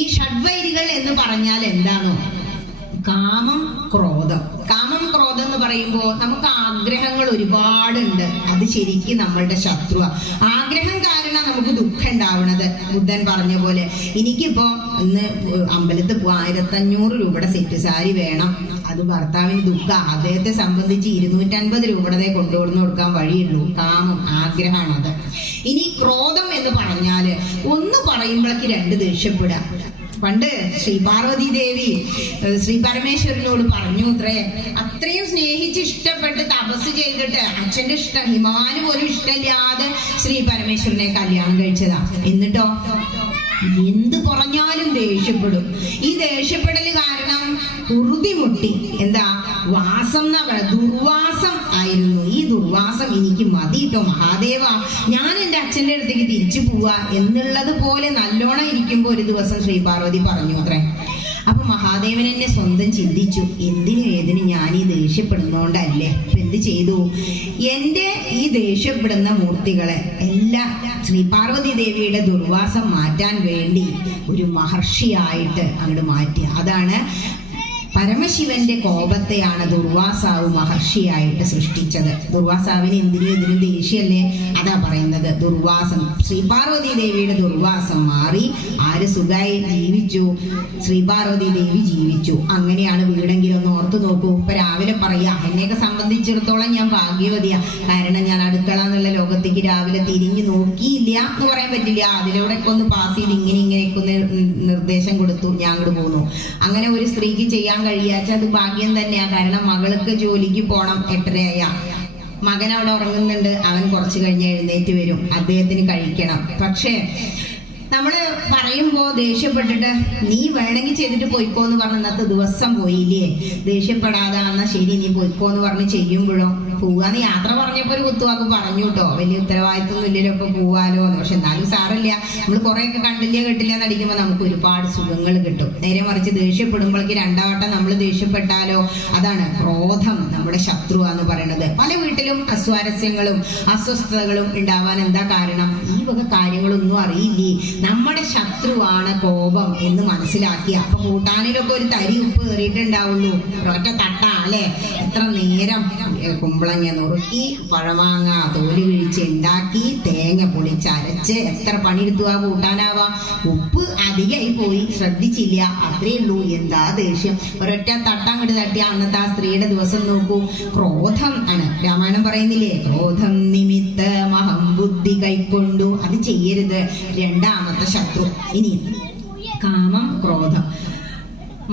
ഈ ഷഡ്വൈരികൾ എന്ന് പറഞ്ഞാൽ എന്താണോ? കാമം, ക്രോധം. കാമം, ക്രോധം എന്ന് പറയുമ്പോൾ നമുക്ക് ആഗ്രഹങ്ങൾ ഒരുപാടുണ്ട്. അത് ശരിക്കും നമ്മളുടെ ശത്രുവാ. ആഗ്രഹം കാരണം നമുക്ക് ദുഃഖം ഉണ്ടാവണത്. ബുദ്ധൻ പറഞ്ഞ പോലെ എനിക്കിപ്പോ ഇന്ന് അമ്പലത്തിൽ പോവാ, 1500 രൂപയുടെ സെറ്റ് സാരി വേണം. അത് ഭർത്താവിന് ദുഃഖം. അദ്ദേഹത്തെ സംബന്ധിച്ച് 250 രൂപയുടെ കൊണ്ടുവന്ന് കൊടുക്കാൻ വഴിയുള്ളൂ. കാമം, ആഗ്രഹമാണത്. ഇനി ക്രോധം എന്ന് പറഞ്ഞാല് ഒന്ന് പറയുമ്പോഴേക്ക് രണ്ട് ദേഷ്യപ്പെടാം. പണ്ട് ശ്രീ പാർവതി ദേവി ശ്രീ പരമേശ്വരനോട് പറഞ്ഞു അത്രേ, അത്രയും സ്നേഹിച്ച് ഇഷ്ടപ്പെട്ട് തപസ് ചെയ്തിട്ട് അച്ഛന്റെ ഇഷ്ടം ഹിമവാന് പോലും ഇഷ്ടമില്ലാതെ ശ്രീ പരമേശ്വരനെ കല്യാണം കഴിച്ചതാ. എന്നിട്ടോ എന്ത് പറഞ്ഞാലും ദേഷ്യപ്പെടും. ഈ ദേഷ്യപ്പെടല് കാരണം കുറുതിമുട്ടി. എന്താ? വാസം എന്നാ പറയുക, ദുർവാസം ആയിരുന്നു. ഈ ദുർവാസം എനിക്ക് മതിട്ടോ മഹാദേവ, ഞാൻ എന്റെ അച്ഛന്റെ അടുത്തേക്ക് തിരിച്ചു പോവാ എന്നുള്ളത് പോലെ നല്ലോണം ഇരിക്കുമ്പോ ഒരു ദിവസം ശ്രീ പാർവതി പറഞ്ഞു അത്രേ. അപ്പൊ മഹാദേവൻ എന്നെ സ്വന്തം ചിന്തിച്ചു, എന്തിനും ഏതിനും ഞാൻ ഈ ദേഷ്യപ്പെടുന്നോണ്ടല്ലേ. എന്ത് ചെയ്തു? എന്റെ ഈ ദേഷ്യപ്പെടുന്ന മൂർത്തികളെ എല്ലാം ശ്രീ പാർവതി ദേവിയുടെ ദുർവാസം മാറ്റാൻ വേണ്ടി ഒരു മഹർഷിയായിട്ട് അങ്ങോട്ട് മാറ്റി. അതാണ് പരമശിവന്റെ കോപത്തെയാണ് ദുർവാസാവ് മഹർഷിയായിട്ട് സൃഷ്ടിച്ചത്. ദുർവാസാവിന് എന്തിനും ഇതിനും ദേഷ്യല്ലേ? അതാ പറയുന്നത്. ദുർവാസം, ശ്രീ പാർവതി ദേവിയുടെ ദുർവാസം മാറി ആര് സുഖമായി ജീവിച്ചു? ശ്രീ പാർവതി ദേവി ജീവിച്ചു. അങ്ങനെയാണ് വീടെങ്കിലും ഒന്ന് ഓർത്തു നോക്കൂ. ഇപ്പൊ രാവിലെ പറയാ, എന്നെയൊക്കെ സംബന്ധിച്ചിടത്തോളം ഞാൻ ഭാഗ്യവതിയാ. കാരണം ഞാൻ അടുക്കള എന്നുള്ള ലോകത്തേക്ക് രാവിലെ തിരിഞ്ഞു നോക്കിയില്ല എന്ന് പറയാൻ പറ്റില്ല. അതിലൂടെയൊക്കെ ഒന്ന് പാസ് ചെയ്ത് ഇങ്ങനെയൊക്കെ ഒന്ന് നിർദ്ദേശം കൊടുത്തു, ഞാൻ അങ്ങോട്ട് പോന്നു. അങ്ങനെ ഒരു സ്ത്രീക്ക് ചെയ്യാൻ കഴിയാച്ച അത് ഭാഗ്യം തന്നെയാ. കാരണം മകൾക്ക് ജോലിക്ക് പോണം, 8:30 മകൻ അവിടെ ഉറങ്ങുന്നുണ്ട്. അവൻ കുറച്ച് കഴിഞ്ഞ് എഴുന്നേറ്റ് വരും, അദ്ദേഹത്തിന് കഴിക്കണം. പക്ഷേ നമ്മള് പറയുമ്പോ ദേഷ്യപ്പെട്ടിട്ട് നീ വേണമെങ്കിൽ ചെയ്തിട്ട് പോയിക്കോന്ന് പറഞ്ഞ ഇന്നത്തെ ദിവസം പോയില്ലേ, ദേഷ്യപ്പെടാതെ എന്നാ ശരി നീ പോയിക്കോന്ന് പറഞ്ഞ് ചെയ്യുമ്പോഴോ പോവാന്ന് യാത്ര പറഞ്ഞപ്പോ ഒരു കുത്തുവാക്ക് പറഞ്ഞു കേട്ടോ, വലിയ ഉത്തരവാദിത്വം ഇല്ലല്ലോ ഇപ്പൊ പോവാലോ എന്ന്. പക്ഷെ എന്നാലും സാറില്ല, നമ്മൾ കുറെയൊക്കെ കണ്ടില്ല കേട്ടില്ല എന്നടിക്കുമ്പോ നമുക്ക് ഒരുപാട് സുഖങ്ങൾ കിട്ടും. നേരെ മറിച്ച് ദേഷ്യപ്പെടുമ്പോഴേക്ക് രണ്ടാവട്ടം നമ്മൾ ദേഷ്യപ്പെട്ടാലോ, അതാണ് ക്രോധം, നമ്മുടെ ശത്രുവാന്ന് പറയുന്നത്. പല വീട്ടിലും അസ്വാരസ്യങ്ങളും അസ്വസ്ഥതകളും ഉണ്ടാവാൻ എന്താ കാരണം? ഈ വക കാര്യങ്ങളൊന്നും അറിയില്ലേ. നമ്മുടെ ശത്രുവാണ് കോപം എന്ന് മനസ്സിലാക്കിയ അപ്പൊ കൂട്ടാനിലൊക്കെ ഒരു തരി ഉപ്പ് കയറിയിട്ടുണ്ടാവുള്ളൂ, ഒറ്റ തട്ട അല്ലെ. എത്ര നേരം കുമ്പളങ്ങ നുറുക്കി പഴമാങ്ങ തോല് കിഴിച്ച് ഉണ്ടാക്കി തേങ്ങ പൊളിച്ചരച്ച് എത്ര പണിയെടുത്തു ആ കൂട്ടാനാവാ. ഉപ്പ് അധികമായി പോയി, ശ്രദ്ധിച്ചില്ല, അത്രേ ഉള്ളൂ. എന്താ ദേഷ്യം! ഒരൊറ്റ തട്ടങ്ങോട്ട് തട്ടി അന്നത്തെ ആ സ്ത്രീയുടെ ദിവസം നോക്കൂ. ക്രോധം ആണ്. രാമായണം പറയുന്നില്ലേ, ക്രോധം നിമിത്തമഹം ബുദ്ധി കൈക്കൊണ്ടു. അത് ചെയ്യരുത്. രണ്ടാമത്തെ ശത്രു. ഇനി കാമം, ക്രോധം,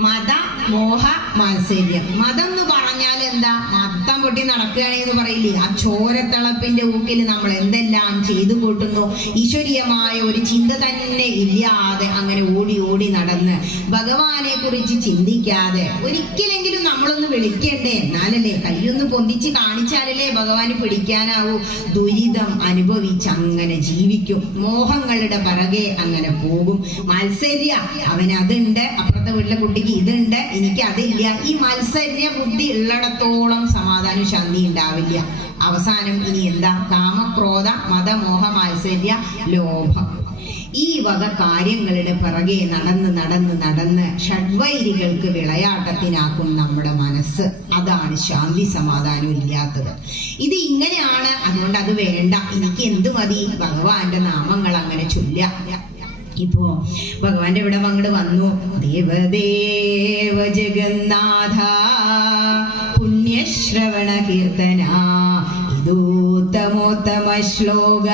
മത, മോഹ, മാത്സര്യം. മതം എന്ന് പറഞ്ഞാൽ എന്താ? മത്തം പൊട്ടി നടക്കുകയാണെന്ന് പറയില്ലേ, ആ ചോരത്തിളപ്പിന്റെ ഊക്കിൽ നമ്മൾ എന്തെല്ലാം ചെയ്തു കൂട്ടുന്നു. ഈശ്വരീയമായ ഒരു ചിന്ത തന്നെ ഇല്ലാതെ അങ്ങനെ ഓടി ഓടി നടന്ന് ഭഗവാനെ കുറിച്ച് ചിന്തിക്കാതെ ഒരിക്കലെങ്കിലും നമ്മളൊന്ന് വിളിക്കണ്ടേ? എന്നാലല്ലേ, കയ്യൊന്ന് പൊന്തിച്ച് കാണിച്ചാലല്ലേ ഭഗവാന് പിടിക്കാനാവൂ. ദുരിതം അനുഭവിച്ച് അങ്ങനെ ജീവിക്കും, മോഹങ്ങളുടെ പിറകെ അങ്ങനെ പോകും. മത്സര്യ, അവനതുണ്ട്, അപ്പുറത്തെ വീട്ടിലെ കുട്ടിക്ക് ഇതുണ്ട്, എനിക്ക് അതില്ല. ഈ മത്സര്യ ബുദ്ധി ഉള്ളിടത്തോളം സമാധാനം ശാന്തി ഉണ്ടാവില്ല. അവസാനം ഇനി എന്താ? കാമക്രോധ മത മോഹ മാത്സര്യ ലോഭം. ഈ വക കാര്യങ്ങളുടെ പിറകെ നടന്ന് നടന്ന് നടന്ന് ഷഡ്വൈരികൾക്ക് വിളയാട്ടത്തിനാക്കും നമ്മുടെ മനസ്സ്. അതാണ് ശാന്തി സമാധാനം ഇല്ലാത്തത്. ഇത് ഇങ്ങനെയാണ്. അതുകൊണ്ട് അത് വേണ്ട, എനിക്ക് എന്ത് മതി? ഭഗവാന്റെ നാമങ്ങൾ അങ്ങനെ ചൊല്ല. ഇപ്പോ ഭഗവാന്റെ ഇവിടെ അങ്ങോട്ട് വന്നു. ദേവദേവ ജഗന്നാഥ പുണ്യശ്രവണ കീർത്തന ഇതൂത്തമോത്തമ ശ്ലോക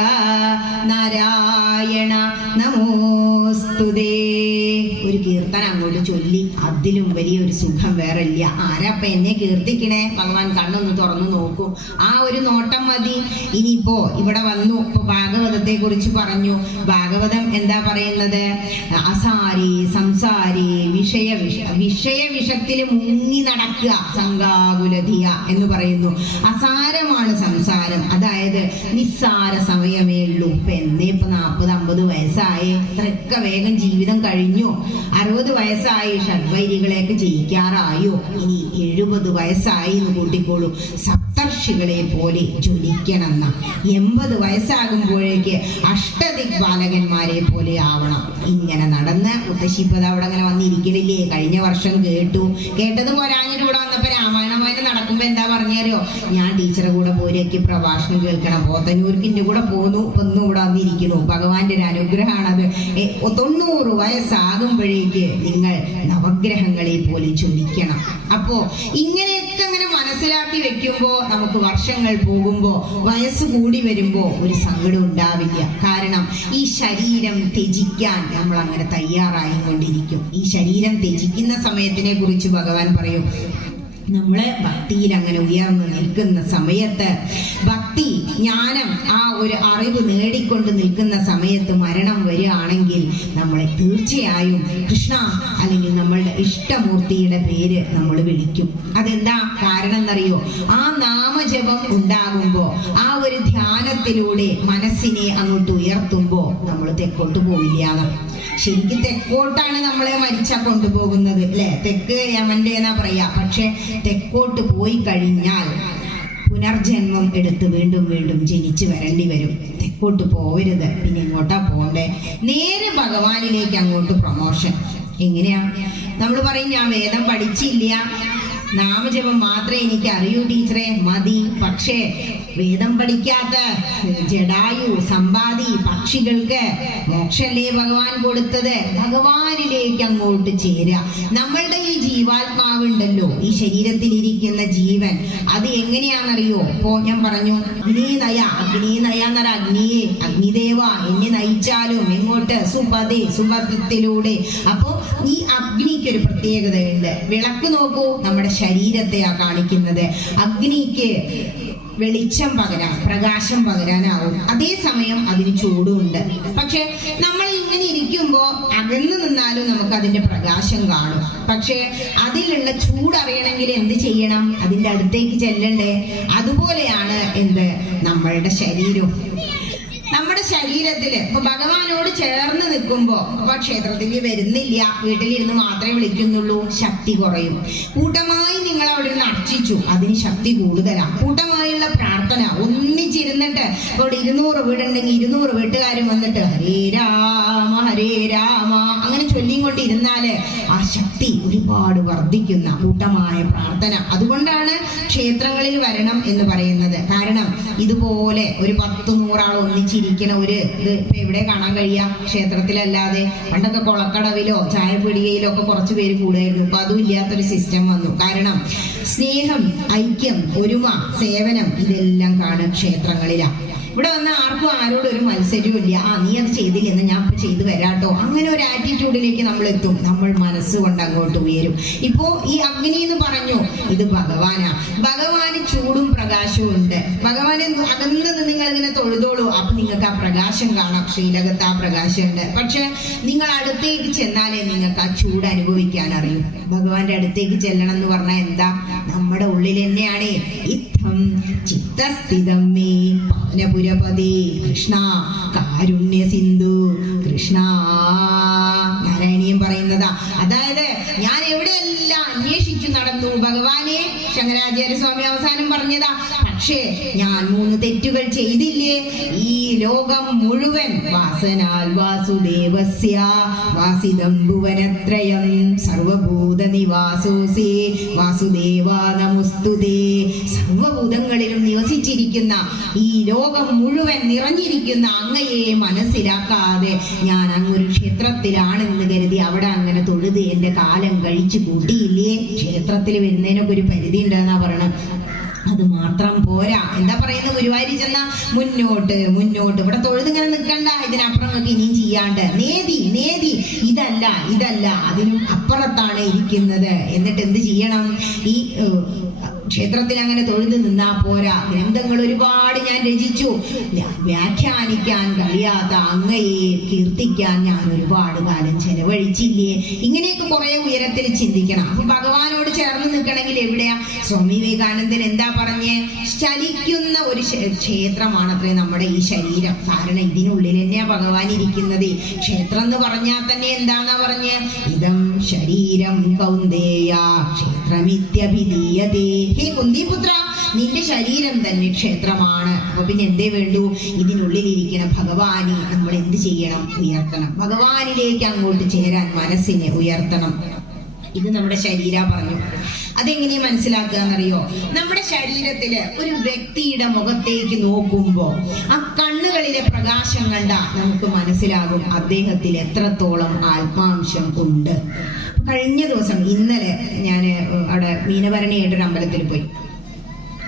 നാരായണ നമോസ്തുതേ. ഒരു കീർത്തനം അങ്ങോട്ട് ചൊല്ലി, അതിലും വലിയൊരു സുഖം വേറെ ഇല്ല. ആരാപ്പ എന്നെ കീർത്തിക്കണേ? ഭഗവാൻ കണ്ണൊന്ന് തുറന്നു നോക്കും, ആ ഒരു നോട്ടം മതി. ഇനിയിപ്പോ ഇവിടെ വന്നു, ഇപ്പൊ ഭാഗവതത്തെ കുറിച്ച് പറഞ്ഞു. ഭാഗവതം എന്താ പറയുന്നത്? അസാരി സംസാരി വിഷയവിഷത്തിൽ മുങ്ങി നടക്കുക, സംഗാകുലധിയ എന്ന് പറയുന്നു. അസാരമാണ് സംസാരം, അതായത് നിസ്സാര സമയമേ ഉള്ളൂ. ഇപ്പൊ എന്നേ ഇപ്പൊ 40-50 വയസ്സായി, ഇത്രയൊക്കെ വേഗം ജീവിതം കഴിഞ്ഞു. 60 വയസ്സായി, ഷഡ്വൈരികളെയൊക്കെ ജയിക്കാറായോ? ഇനി 70 വയസ്സായി എന്ന് കൂട്ടിക്കോളൂ. സപ്തർഷി പക്ഷികളെ പോലെ ജ്വലിക്കണം. 80 വയസ്സാകുമ്പോഴേക്ക് അഷ്ടദിഗ്ബാലകന്മാരെ പോലെ ആവണം. ഇങ്ങനെ നടന്ന് മുത്തശ്ശിപ്പത് അവിടെ അങ്ങനെ വന്നിരിക്കണില്ലേ? കഴിഞ്ഞ വർഷം കേട്ടത് പോരാഞ്ഞിട്ട് ഇവിടെ വന്നപ്പോ രാമായണം നടക്കുമ്പോ എന്താ പറഞ്ഞാലോ, ഞാൻ ടീച്ചറെ കൂടെ പോരേക്ക് പ്രഭാഷണം കേൾക്കണം, പോത്തന്നൂർക്കിന്റെ കൂടെ പോന്നു, ഒന്നും ഇവിടെ വന്നിരിക്കുന്നു. ഭഗവാന്റെ ഒരു അനുഗ്രഹമാണത്. 90 വയസ്സാകുമ്പോഴേക്ക് നിങ്ങൾ നവഗ്രഹങ്ങളെ പോലെ ജ്വലിക്കണം. അപ്പോ ഇങ്ങനെയൊക്കെ അങ്ങനെ മനസ്സിലാക്കി വെക്കുമ്പോ നമുക്ക് വർഷങ്ങൾ പോകുമ്പോ വയസ്സ് കൂടി വരുമ്പോ ഒരു സങ്കടം ഉണ്ടാവില്ല. കാരണം ഈ ശരീരം ത്യജിക്കാൻ നമ്മൾ അങ്ങനെ തയ്യാറായിക്കൊണ്ടിരിക്കും. ഈ ശരീരം ത്യജിക്കുന്ന സമയത്തിനെ കുറിച്ച് ഭഗവാൻ പറയും, നമ്മള് ഭക്തിയിൽ അങ്ങനെ ഉയർന്നു നിൽക്കുന്ന സമയത്ത്, ഭക്തി ജ്ഞാനം ആ ഒരു അറിവ് നേടിക്കൊണ്ട് നിൽക്കുന്ന സമയത്ത് മരണം വരികയാണെങ്കിൽ നമ്മളെ തീർച്ചയായും കൃഷ്ണ അല്ലെങ്കിൽ നമ്മളുടെ ഇഷ്ടമൂർത്തിയുടെ പേര് നമ്മൾ വിളിക്കും. അതെന്താ കാരണം എന്നറിയോ? ആ നാമജപം ഉണ്ടാകുമ്പോ, ആ ഒരു ധ്യാനത്തിലൂടെ മനസ്സിനെ അങ്ങോട്ട് ഉയർത്തുമ്പോ നമ്മൾ തെക്കോട്ട് പോവില്ല. ശരിക്കും തെക്കോട്ടാണ് നമ്മളെ മരിച്ചാ കൊണ്ടുപോകുന്നത്, അല്ലെ? തെക്ക് യമന്റെ എന്നാ പറയാ. പക്ഷെ തെക്കോട്ട് പോയി കഴിഞ്ഞാൽ പുനർജന്മം എടുത്ത് വീണ്ടും വീണ്ടും ജനിച്ചു വരേണ്ടി വരും. തെക്കോട്ട് പോവരുത്. പിന്നെ എങ്ങോട്ടാ പോണ്ടേ? നേരെ ഭഗവാനിലേക്ക് അങ്ങോട്ട് പ്രൊമോഷൻ. എങ്ങനെയാ? നമ്മൾ പറയും, ഞാൻ വേദം പഠിച്ചില്ല, നാമജപം മാത്രമേ എനിക്ക് അറിയൂ ടീച്ചറെ, മതി. പക്ഷേ വേദം പഠിക്കാത്ത ജഡായു സമ്പാദി പക്ഷികൾക്ക് മോക്ഷല്ലേ ഭഗവാൻ കൊടുത്തത്? ഭഗവാനിലേക്ക് അങ്ങോട്ട് ചേരുക. നമ്മളുടെ ഈ ജീവാത്മാവുണ്ടല്ലോ, ഈ ശരീരത്തിലിരിക്കുന്ന ജീവൻ, അത് എങ്ങനെയാണെന്നറിയോ? ഇപ്പോ ഞാൻ പറഞ്ഞു, അഗ്നി നയ എന്നറ അഗ്നിയെ, അഗ്നിദേവ എന്നെ നയിച്ചാലും എങ്ങോട്ട്? സുപദേ, സുപദത്തിലൂടെ. അപ്പോ ഈ അഗ്നിക്ക് ഒരു പ്രത്യേകതയുണ്ട്. വിളക്ക് നോക്കൂ, നമ്മുടെ ശരീരത്തെയാ കാണിക്കുന്നത്. അഗ്നിക്ക് വെളിച്ചം പകരാൻ, പ്രകാശം പകരാനാവും. അതേസമയം അതിന് ചൂടുണ്ട്. പക്ഷെ നമ്മൾ ഇങ്ങനെ ഇരിക്കുമ്പോ അകന്നു നിന്നാലും നമുക്ക് അതിന്റെ പ്രകാശം കാണും. പക്ഷെ അതിലുള്ള ചൂടറിയണമെങ്കിൽ എന്ത് ചെയ്യണം? അതിന്റെ അടുത്തേക്ക് ചെല്ലണ്ടേ? അതുപോലെയാണ് എന്ത്? നമ്മളുടെ ശരീരം. നമ്മുടെ ശരീരത്തില് ഇപ്പൊ ഭഗവാനോട് ചേർന്ന് നിൽക്കുമ്പോ, അപ്പൊ ക്ഷേത്രത്തിൽ വരുന്നില്ല, വീട്ടിലിരുന്ന് മാത്രമേ വിളിക്കുന്നുള്ളൂ, ശക്തി കുറയും. കൂട്ടമായി നിങ്ങൾ അവിടെ നിന്ന് അർച്ചിച്ചു, അതിന് ശക്തി കൂടുതലാണ്. കൂട്ടമായുള്ള പ്രാർത്ഥന, ഒന്നിച്ചിരുന്നിട്ട് ഇവിടെ 200 വീടുണ്ടെങ്കിൽ 200 വീട്ടുകാരും വന്നിട്ട് ഹരേ രാമ അങ്ങനെ ചൊല്ലിയും കൊണ്ടിരുന്നാല് ആ ശക്തി ഒരുപാട് വർദ്ധിക്കുന്ന കൂട്ടമായ പ്രാർത്ഥന. അതുകൊണ്ടാണ് ക്ഷേത്രങ്ങളിൽ വരണം എന്ന് പറയുന്നത്. കാരണം ഇതുപോലെ ഒരു 10-100 ആൾ ഒന്നിച്ചിരിക്കണ ഒരു ഇത് ഇപ്പൊ എവിടെ കാണാൻ കഴിയാ? ക്ഷേത്രത്തിലല്ലാതെ. പണ്ടൊക്കെ കൊളക്കടവിലോ ചായപ്പീടികയിലോ ഒക്കെ കുറച്ച് പേര് കൂടുമായിരുന്നു. ഇപ്പൊ അതും ഇല്ലാത്തൊരു സിസ്റ്റം വന്നു. കാരണം സ്നേഹം, ഐക്യം, ഒരുമ, സേവനം ഇതെല്ലാം കാണും ക്ഷേത്രങ്ങളിലാണ്. ഇവിടെ വന്ന ആർക്കും ആരോടും ഒരു മത്സരവും ഇല്ല. നീ അത് ചെയ്തില്ലെന്ന് ഞാൻ ചെയ്തു വരാട്ടോ, അങ്ങനെ ഒരു ആറ്റിറ്റ്യൂഡിലേക്ക് നമ്മൾ എത്തും. നമ്മൾ മനസ്സുകൊണ്ട് അങ്ങോട്ട് ഉയരും. ഇപ്പോ ഈ അഗ്നി എന്ന് പറഞ്ഞു, ഇത് ഭഗവാനാ. ഭഗവാന് ചൂടും പ്രകാശവും ഉണ്ട്. ഭഗവാനെ അകന്ന് നിങ്ങൾ ഇങ്ങനെ തൊഴുതോളൂ, അപ്പൊ നിങ്ങൾക്ക് ആ പ്രകാശം കാണാം. ശ്രീലകത്ത് ആ പ്രകാശം ഉണ്ട്. പക്ഷെ നിങ്ങൾ അടുത്തേക്ക് ചെന്നാലേ നിങ്ങൾക്ക് ആ ചൂട് അനുഭവിക്കാൻ അറിയും. ഭഗവാന്റെ അടുത്തേക്ക് ചെല്ലണം എന്ന് പറഞ്ഞാൽ എന്താ? നമ്മുടെ ഉള്ളിൽ തന്നെയാണ്. ഇത്തം ചിത്തസ്ഥിതം മേ പാനപുരപതി കൃഷ്ണ കാരുണ്യ സിന്ധു കൃഷ്ണ. നാരായണീയം പറയുന്നതാ. അതായത് ഞാൻ എവിടെയെല്ലാം അന്വേഷിച്ചു നടന്നു ഭഗവാനെ, ശങ്കരാചാര്യ സ്വാമി അവസാനം പറഞ്ഞതാ. പക്ഷേ ഞാൻ 3 തെറ്റുകൾ ചെയ്തില്ലേ? ഈ ലോകം മുഴുവൻ വാസനാൽ വാസുദേവസ്യ വാസിതം ഭുവനത്രയം സർവഭൂത നിവാസോസേ വാസുദേവ നമസ്തുതേ. സർവഭൂതങ്ങളിലും നിവസിച്ചിരിക്കുന്ന, ഈ ലോകം മുഴുവൻ നിറഞ്ഞിരിക്കുന്ന അങ്ങയെ മനസ്സിലാക്കാതെ ഞാൻ അങ്ങൊരു ക്ഷേത്രത്തിലാണെന്ന് കരുതി അവിടെ അങ്ങനെ തൊഴുത് എന്റെ കാലം കഴിച്ചു കൂട്ടിയില്ലേ? ക്ഷേത്രത്തിൽ വരുന്നതിനൊക്കെ ഒരു പരിധി ഉണ്ടെന്നാ പറയണത്. അത് മാത്രം പോരാ. എന്താ പറയുന്നത്? ഗുരുവായൂരിൽ ചെന്ന മുന്നോട്ട് മുന്നോട്ട്, ഇവിടെ തൊഴുതിങ്ങനെ നിൽക്കണ്ട, ഇതിനപ്പുറം നമുക്ക് ഇനിയും ചെയ്യാണ്ട്. നേതി ഇതല്ല അതിനും അപ്പുറത്താണ് ഇരിക്കുന്നത്. എന്നിട്ട് എന്ത് ചെയ്യണം? ഈ ക്ഷേത്രത്തിൽ അങ്ങനെ തൊഴുത് നിന്നാ പോരാ. ഗ്രന്ഥങ്ങൾ ഒരുപാട് ഞാൻ രചിച്ചു. വ്യാഖ്യാനിക്കാൻ കഴിയാത്ത അങ്ങയെ കീർത്തിക്കാൻ ഞാൻ ഒരുപാട് കാലം ചെലവഴിച്ചില്ലേ? ഇങ്ങനെയൊക്കെ കുറെ ഉയരത്തിൽ ചിന്തിക്കണം. അപ്പൊ ഭഗവാനോട് ചേർന്ന് നിൽക്കണമെങ്കിൽ എവിടെയാ? സ്വാമി വിവേകാനന്ദൻ എന്താ പറഞ്ഞേ? ചലിക്കുന്ന ഒരു ക്ഷേത്രമാണത്രേ നമ്മുടെ ഈ ശരീരം. കാരണം ഇതിനുള്ളിൽ തന്നെയാ ഭഗവാൻ ഇരിക്കുന്നത്. ക്ഷേത്രം എന്ന് പറഞ്ഞാൽ തന്നെ എന്താന്നാ പറഞ്ഞ്? ഇതം ശരീരം കൗന്ദേയ ക്ഷേത്രമിത്യഭിധീയതേ. ഹേ കുന്തിപുത്ര, നിന്റെ ശരീരം തന്നെ ക്ഷേത്രമാണ്. അപ്പൊ പിന്നെ എന്തേ വേണ്ടു? ഇതിനുള്ളിലിരിക്കുന്ന ഭഗവാനെ നമ്മൾ എന്ത് ചെയ്യണം? ഉയർത്തണം. ഭഗവാനിലേക്ക് അങ്ങോട്ട് ചേരാൻ മനസ്സിനെ ഉയർത്തണം. ഇത് നമ്മുടെ ശരീര പറഞ്ഞു. അതെങ്ങനെയാ മനസ്സിലാക്കുക എന്നറിയോ? നമ്മുടെ ശരീരത്തില് ഒരു വ്യക്തിയുടെ മുഖത്തേക്ക് നോക്കുമ്പോ ആ കണ്ണുകളിലെ പ്രകാശം കണ്ട നമുക്ക് മനസ്സിലാകും അദ്ദേഹത്തിൽ എത്രത്തോളം ആത്മാംശം ഉണ്ട്. കഴിഞ്ഞ ദിവസം ഇന്നലെ ഞാൻ അവിടെ മീനഭരണിയായിട്ടൊരു അമ്പലത്തിൽ പോയി.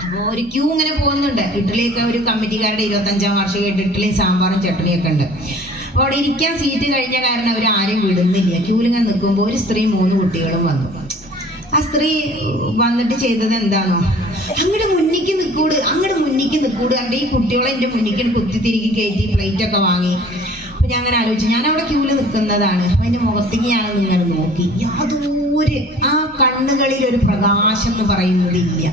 അപ്പൊ ഒരു ക്യൂ ഇങ്ങനെ പോകുന്നുണ്ട്. ഇഡ്ഡലിയൊക്കെ ഒരു കമ്മിറ്റിക്കാരുടെ 25ാം വാർഷികമായിട്ട് ഇഡ്ഡലിയും സാമ്പാറും ചട്ടണിയൊക്കെ ഉണ്ട്. അപ്പൊ അവിടെ ഇരിക്കാൻ സീറ്റ് കഴിഞ്ഞ കാരണം അവർ ആരും വിടുന്നില്ല. ക്യൂലിങ്ങനെ നിൽക്കുമ്പോൾ ഒരു സ്ത്രീ 3 കുട്ടികളും വന്നു. ആ സ്ത്രീ വന്നിട്ട് ചെയ്തത് എന്താണോ, അങ്ങോട്ട് മുന്നിക്ക് നിൽക്കൂട്, അങ്ങോട്ട് മുന്നിക്ക് നിൽക്കൂട്. അവിടെ ഈ കുട്ടികളെ എന്റെ മുന്നിക്ക് കുത്തിത്തിരികി കയറ്റി പ്ലേറ്റ് ഒക്കെ വാങ്ങി. അപ്പൊ ഞാൻ അങ്ങനെ ആലോചിച്ചു, ഞാൻ അവിടെ ക്യൂല് നിൽക്കുന്നതാണ്. അപ്പൊ അതിന്റെ മുഖത്തേക്ക് ഞാൻ ഇങ്ങനെ നോക്കി. യാതൊരു ആ കണ്ണുകളിൽ ഒരു പ്രകാശം എന്ന് പറയുന്നതില്ല.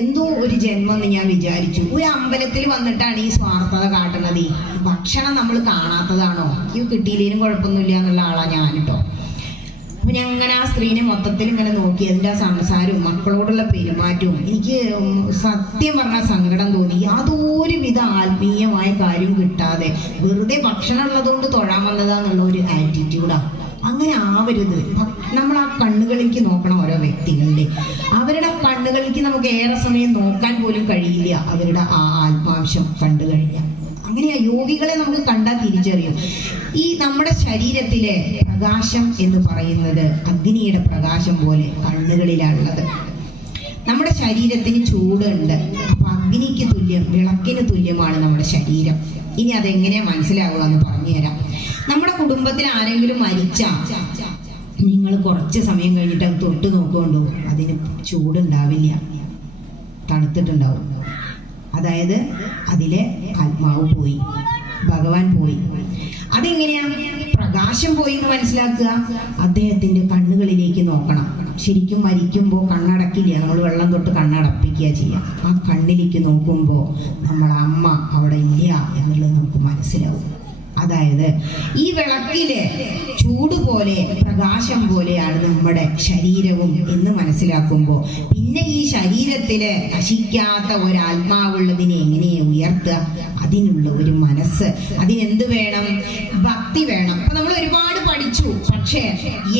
എന്തോ ഒരു ജന്മം എന്ന് ഞാൻ വിചാരിച്ചു. ഒരു അമ്പലത്തിൽ വന്നിട്ടാണ് ഈ സ്വാർത്ഥത കാട്ടുന്നത്. ഭക്ഷണം നമ്മൾ കാണാത്തതാണോ? ഈ കിട്ടിയില്ലേലും കുഴപ്പമൊന്നുമില്ല എന്നുള്ള ആളാ ഞാൻ കേട്ടോ. അപ്പൊ ഞാൻ അങ്ങനെ ആ സ്ത്രീനെ മൊത്തത്തിൽ ഇങ്ങനെ നോക്കി. അതിന്റെ ആ സംസാരവും മക്കളോടുള്ള പെരുമാറ്റവും എനിക്ക് സത്യം പറഞ്ഞാൽ സങ്കടം തോന്നി. യാതൊരു വിധ ആത്മീയമായ കാര്യം കിട്ടാതെ വെറുതെ ഭക്ഷണം ഉള്ളതുകൊണ്ട് തൊഴാൻ വന്നതാന്നുള്ള ഒരു ആറ്റിറ്റ്യൂഡാ. അങ്ങനെ ആവരുത്. നമ്മൾ ആ കണ്ണുകളിലേക്ക് നോക്കണം. ഓരോ വ്യക്തികളുടെ അവരുടെ കണ്ണുകളിലേക്ക് നമുക്ക് ഏറെ സമയം നോക്കാൻ പോലും കഴിയില്ല, അവരുടെ ആ ആത്മാംശം കണ്ടു കഴിഞ്ഞാൽ. അങ്ങനെയാ യോഗികളെ നമുക്ക് കണ്ടാൽ തിരിച്ചറിയും. ഈ നമ്മുടെ ശരീരത്തിലെ പ്രകാശം എന്ന് പറയുന്നത് അഗ്നിയുടെ പ്രകാശം പോലെ കണ്ണുകളിലാണുള്ളത്. നമ്മുടെ ശരീരത്തിന് ചൂടുണ്ട്. അപ്പൊ അഗ്നിക്ക് തുല്യം, വിളക്കിന് തുല്യമാണ് നമ്മുടെ ശരീരം. ഇനി അതെങ്ങനെയാ മനസ്സിലാവുക എന്ന് പറഞ്ഞുതരാം. നമ്മുടെ കുടുംബത്തിൽ ആരെങ്കിലും മരിച്ചാ നിങ്ങൾ കുറച്ച് സമയം കഴിഞ്ഞിട്ട് അത് തൊട്ട് നോക്കുകൊണ്ടു, അതിന് ചൂടുണ്ടാവില്ല, തണുത്തിട്ടുണ്ടാവും. അതായത് അതിലെ ആത്മാവ് പോയി, ഭഗവാൻ പോയി. അതെങ്ങനെയാ പ്രകാശം പോയി എന്ന് മനസ്സിലാക്കുക? അദ്ദേഹത്തിന്റെ കണ്ണുകളിലേക്ക് നോക്കണം. ശരിക്കും മരിക്കുമ്പോൾ കണ്ണടക്കില്ല, നമ്മൾ വെള്ളം തൊട്ട് കണ്ണടപ്പിക്കുക ചെയ്യാം. ആ കണ്ണിലേക്ക് നോക്കുമ്പോൾ നമ്മളെ അമ്മ അവിടെ ഇല്ല എന്നുള്ളത് നമുക്ക് മനസ്സിലാവും. അതായത് ഈ വിളക്കിലെ ചൂട് പോലെ പ്രകാശം പോലെയാണ് നമ്മുടെ ശരീരവും എന്ന് മനസ്സിലാക്കുമ്പോൾ പിന്നെ ഈ ശരീരത്തില് നശിക്കാത്ത ഒരാത്മാവുള്ളതിനെ എങ്ങനെയാ ഉയർത്തുക? അതിനുള്ള ഒരു മനസ്സ്, അതിനെന്ത് വേണം? ഭക്തി വേണം. അപ്പൊ നമ്മൾ ഒരുപാട് പഠിച്ചു. പക്ഷെ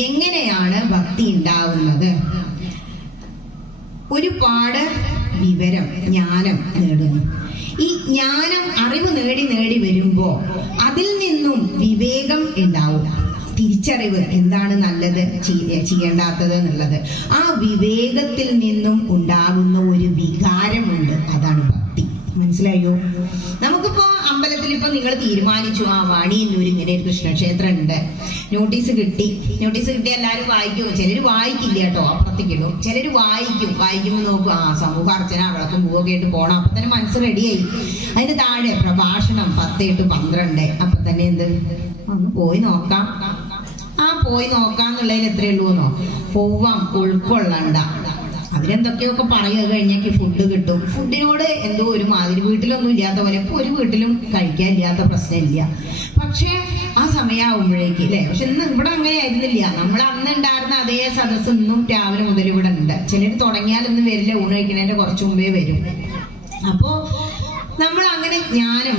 എങ്ങനെയാണ് ഭക്തി ഉണ്ടാവുന്നത്? ഒരുപാട് വിവരം, ജ്ഞാനം നേടുന്നു. ഈ ജ്ഞാനം, അറിവ് നേടി വരുമ്പോ അതിൽ നിന്നും വിവേകം ഉണ്ടാവും. തിരിച്ചറിവ്, എന്താണ് നല്ലത് ചെയ്യേണ്ടാത്തത് എന്നുള്ളത്. ആ വിവേകത്തിൽ നിന്നും ഉണ്ടാകുന്ന ഒരു വികാരമുണ്ട്, അതാണ് ഭക്തി. മനസ്സിലായോ? നമുക്കിപ്പോ അമ്പലത്തിൽ ഇപ്പൊ നിങ്ങൾ തീരുമാനിച്ചു, ആ വാണിയന്നൂർ ഇങ്ങനെ ഒരു കൃഷ്ണക്ഷേത്രം ഉണ്ട്, നോട്ടീസ് കിട്ടി എല്ലാവരും വായിക്കും. ചിലര് വായിക്കില്ല കേട്ടോ, അപ്പുറത്തേക്ക് ഇടും. ചിലര് വായിക്കുമ്പോൾ നോക്കും, ആ സമൂഹ അർച്ചന വിളക്കും പൂവൊക്കെ ആയിട്ട് പോണം. അപ്പൊ തന്നെ മനസ്സ് റെഡിയായി. അതിന് താഴെ പ്രഭാഷണം 10 to 12. അപ്പൊ തന്നെ എന്ത്, ഒന്ന് പോയി നോക്കാം. ആ പോയി നോക്കാന്നുള്ളതിൽ എത്രയേ ഉള്ളൂന്നോ? പോവാം, ഉൾക്കൊള്ളണ്ട. അതിലെന്തൊക്കെയൊക്കെ പറയുക കഴിഞ്ഞാൽ ഫുഡ് കിട്ടും. ഫുഡിനോട് എന്തോ ഒരു മാതിരി, വീട്ടിലൊന്നും ഇല്ലാത്ത പോലെ. ഇപ്പൊ ഒരു വീട്ടിലും കഴിക്കാനില്ലാത്ത പ്രശ്നമില്ല. പക്ഷെ ആ സമയമാകുമ്പോഴേക്ക് അല്ലെ. പക്ഷെ ഇന്ന് ഇവിടെ അങ്ങനെ ആയിരുന്നില്ല. നമ്മൾ അന്ന് ഉണ്ടായിരുന്ന അതേ സദസ്സ് ഇന്നും രാവിലെ മുതൽ ഇവിടെ ഉണ്ട്. ചിലർ തുടങ്ങിയാലൊന്നും വരില്ല, ഊണ് കഴിക്കുന്നതിന്റെ കുറച്ചു മുമ്പേ വരും. അപ്പോ നമ്മൾ അങ്ങനെ ജ്ഞാനം,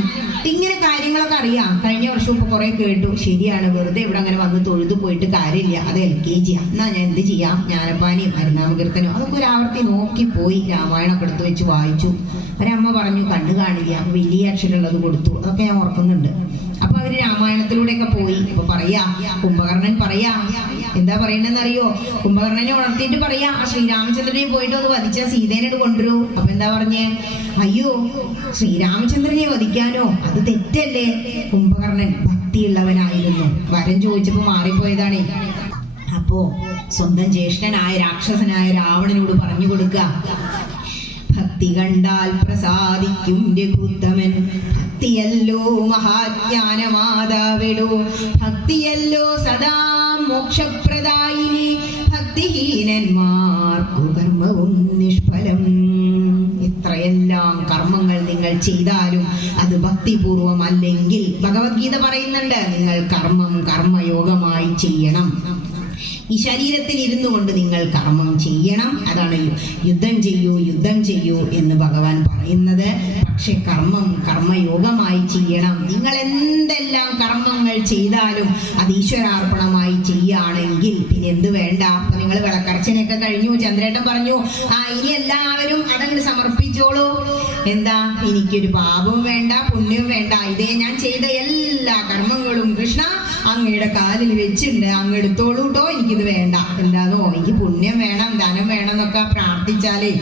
ഇങ്ങനെ കാര്യങ്ങളൊക്കെ അറിയാം. കഴിഞ്ഞ വർഷം ഇപ്പൊ കുറെ കേട്ടു. ശരിയാണ്, വെറുതെ ഇവിടെ അങ്ങനെ വന്ന് തൊഴുതു പോയിട്ട് കാര്യമില്ല. അത് LKG. എന്നാ ഞാൻ എന്ത് ചെയ്യാം? ജ്ഞാനപ്പാനിയും ഹരിനാമകീർത്തനവും അതൊക്കെ ഒരാവർത്തി നോക്കി പോയി. രാമായണമൊക്കെ എടുത്തു വെച്ച് വായിച്ചു. ഒരമ്മ പറഞ്ഞു കണ്ണു കാണില്ല, അപ്പൊ വലിയ അക്ഷരമുള്ളത് കൊടുത്തു. അതൊക്കെ ഞാൻ ഓർക്കുന്നുണ്ട്. അപ്പൊ അവര് രാമായണത്തിലൂടെയൊക്കെ പോയി. അപ്പൊ പറയാ, കുംഭകർണൻ പറയാ, എന്താ പറയണെന്ന് അറിയോ? കുംഭകർണനെ ഉണർത്തിയിട്ട് പറയാ, ആ ശ്രീരാമചന്ദ്രനെ പോയിട്ട് ഒന്ന് വധിച്ച സീതേനെ കൊണ്ടുവരൂ. അപ്പൊ എന്താ പറഞ്ഞേ? അയ്യോ, ശ്രീരാമചന്ദ്രനെ വധിക്കാനോ? അത് തെറ്റല്ലേ? കുംഭകർണൻ ഭക്തിയുള്ളവനായിരുന്നു. വരം ചോദിച്ചപ്പോ മാറിപ്പോയതാണേ. അപ്പോ സ്വന്തം ജ്യേഷ്ഠനായ രാക്ഷസനായ രാവണനോട് പറഞ്ഞു കൊടുക്കുക, ഭക്തി കണ്ടാൽ പ്രസാദിക്കും രഘുത്തമൻ, ഭക്തിയല്ലോ മഹാജ്ഞാനമാതാവിടോ, ഭക്തിയല്ലോ സദാ മോക്ഷപ്രദായിനി, ഭക്തിഹീനന്മാർക്കു കർമ്മവും നിഷ്ഫലം. ഇത്രയെല്ലാം കർമ്മങ്ങൾ നിങ്ങൾ ചെയ്താലും അത് ഭക്തിപൂർവം അല്ലെങ്കിൽ, ഭഗവത്ഗീത പറയുന്നുണ്ട്, നിങ്ങൾ കർമ്മയോഗമായി ചെയ്യണം. ഈ ശരീരത്തിൽ ഇരുന്നു കൊണ്ട് നിങ്ങൾ കർമ്മം ചെയ്യണം. അതാണ് യുദ്ധം ചെയ്യൂ എന്ന് ഭഗവാൻ പറയുന്നത്. പക്ഷെ കർമ്മയോഗമായി ചെയ്യണം. നിങ്ങൾ എന്തെല്ലാം കർമ്മങ്ങൾ ചെയ്താലും അത് ഈശ്വരാർപ്പണമായി ചെയ്യുകയാണെങ്കിൽ പിന്നെ എന്ത് വേണ്ട. അപ്പൊ നിങ്ങൾ വിളക്കർച്ചനയൊക്കെ കഴിഞ്ഞു, ചന്ദ്രേട്ടൻ പറഞ്ഞു ഇനി എല്ലാവരും അതങ്ങ് സമർപ്പിച്ചോളൂ. എന്താ, എനിക്കൊരു പാപവും വേണ്ട പുണ്യവും വേണ്ട, ഇതേ ഞാൻ ചെയ്ത എല്ലാ കർമ്മങ്ങളും കൃഷ്ണ അങ്ങയുടെ കാലിൽ വെച്ചിട്ടുണ്ട്, അങ്ങ് എടുത്തോളൂ കേട്ടോ, എനിക്കിത് വേണ്ട. എന്താന്നോ, എനിക്ക് പുണ്യം വേണം ധനം വേണം എന്നൊക്കെ പ്രാർത്ഥിച്ചാലേ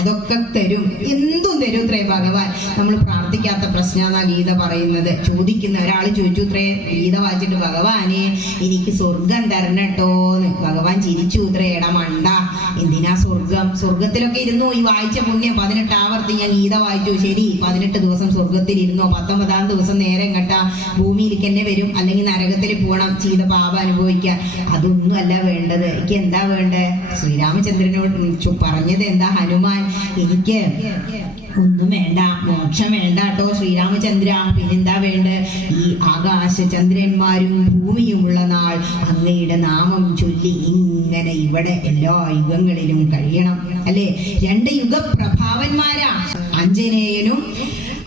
അതൊക്കെ തരും, എന്തും തരും ഇത്രേ ഭഗവാൻ. നമ്മൾ പ്രാർത്ഥിക്കാത്ത പ്രശ്നമാ ഗീത പറയുന്നത്. ചോദിക്കുന്ന ഒരാൾ ചോദിച്ചു ഇത്രേ ഗീത വായിച്ചിട്ട്, ഭഗവാനെ എനിക്ക് സ്വർഗം തരണട്ടോന്ന്. ഭഗവാൻ ചിരിച്ചു ഇത്രേ, മണ്ട, എന്തിനാ സ്വർഗത്തിലൊക്കെ ഇരുന്നു ഈ വായിച്ച പുണ്യം 18 ആവർത്തി ഞാൻ ഗീത വായിച്ചു. ശരി, 18 ദിവസം സ്വർഗത്തിൽ ഇരുന്നോ, 19ാം ദിവസം നേരെ എങ്ങട്ടാ ഭൂമിയിലേക്ക് തന്നെ വരും, അല്ലെങ്കിൽ നരകത്തിൽ പോകണം, ചെയ്ത പാപം അനുഭവിക്കാൻ. അതൊന്നും അല്ല വേണ്ടത്. എനിക്ക് എന്താ വേണ്ടേ? ശ്രീരാമചന്ദ്രനോട് പറഞ്ഞത് എന്താ ഹനുമാൻ, എനിക്ക് ഒന്നും വേണ്ട, മോക്ഷം വേണ്ട കേട്ടോ ശ്രീരാമചന്ദ്ര. പിന്നെന്താ വേണ്ട? ഈ ആകാശചന്ദ്രന്മാരും ഭൂമിയുമുള്ള നാൾ അങ്ങയുടെ നാമം ചൊല്ലി ഇങ്ങനെ ഇവിടെ എല്ലാ യുഗങ്ങളിലും കഴിയണം. അല്ലെ, 2 യുഗപ്രഭാവന്മാരാ ആഞ്ജനേയനും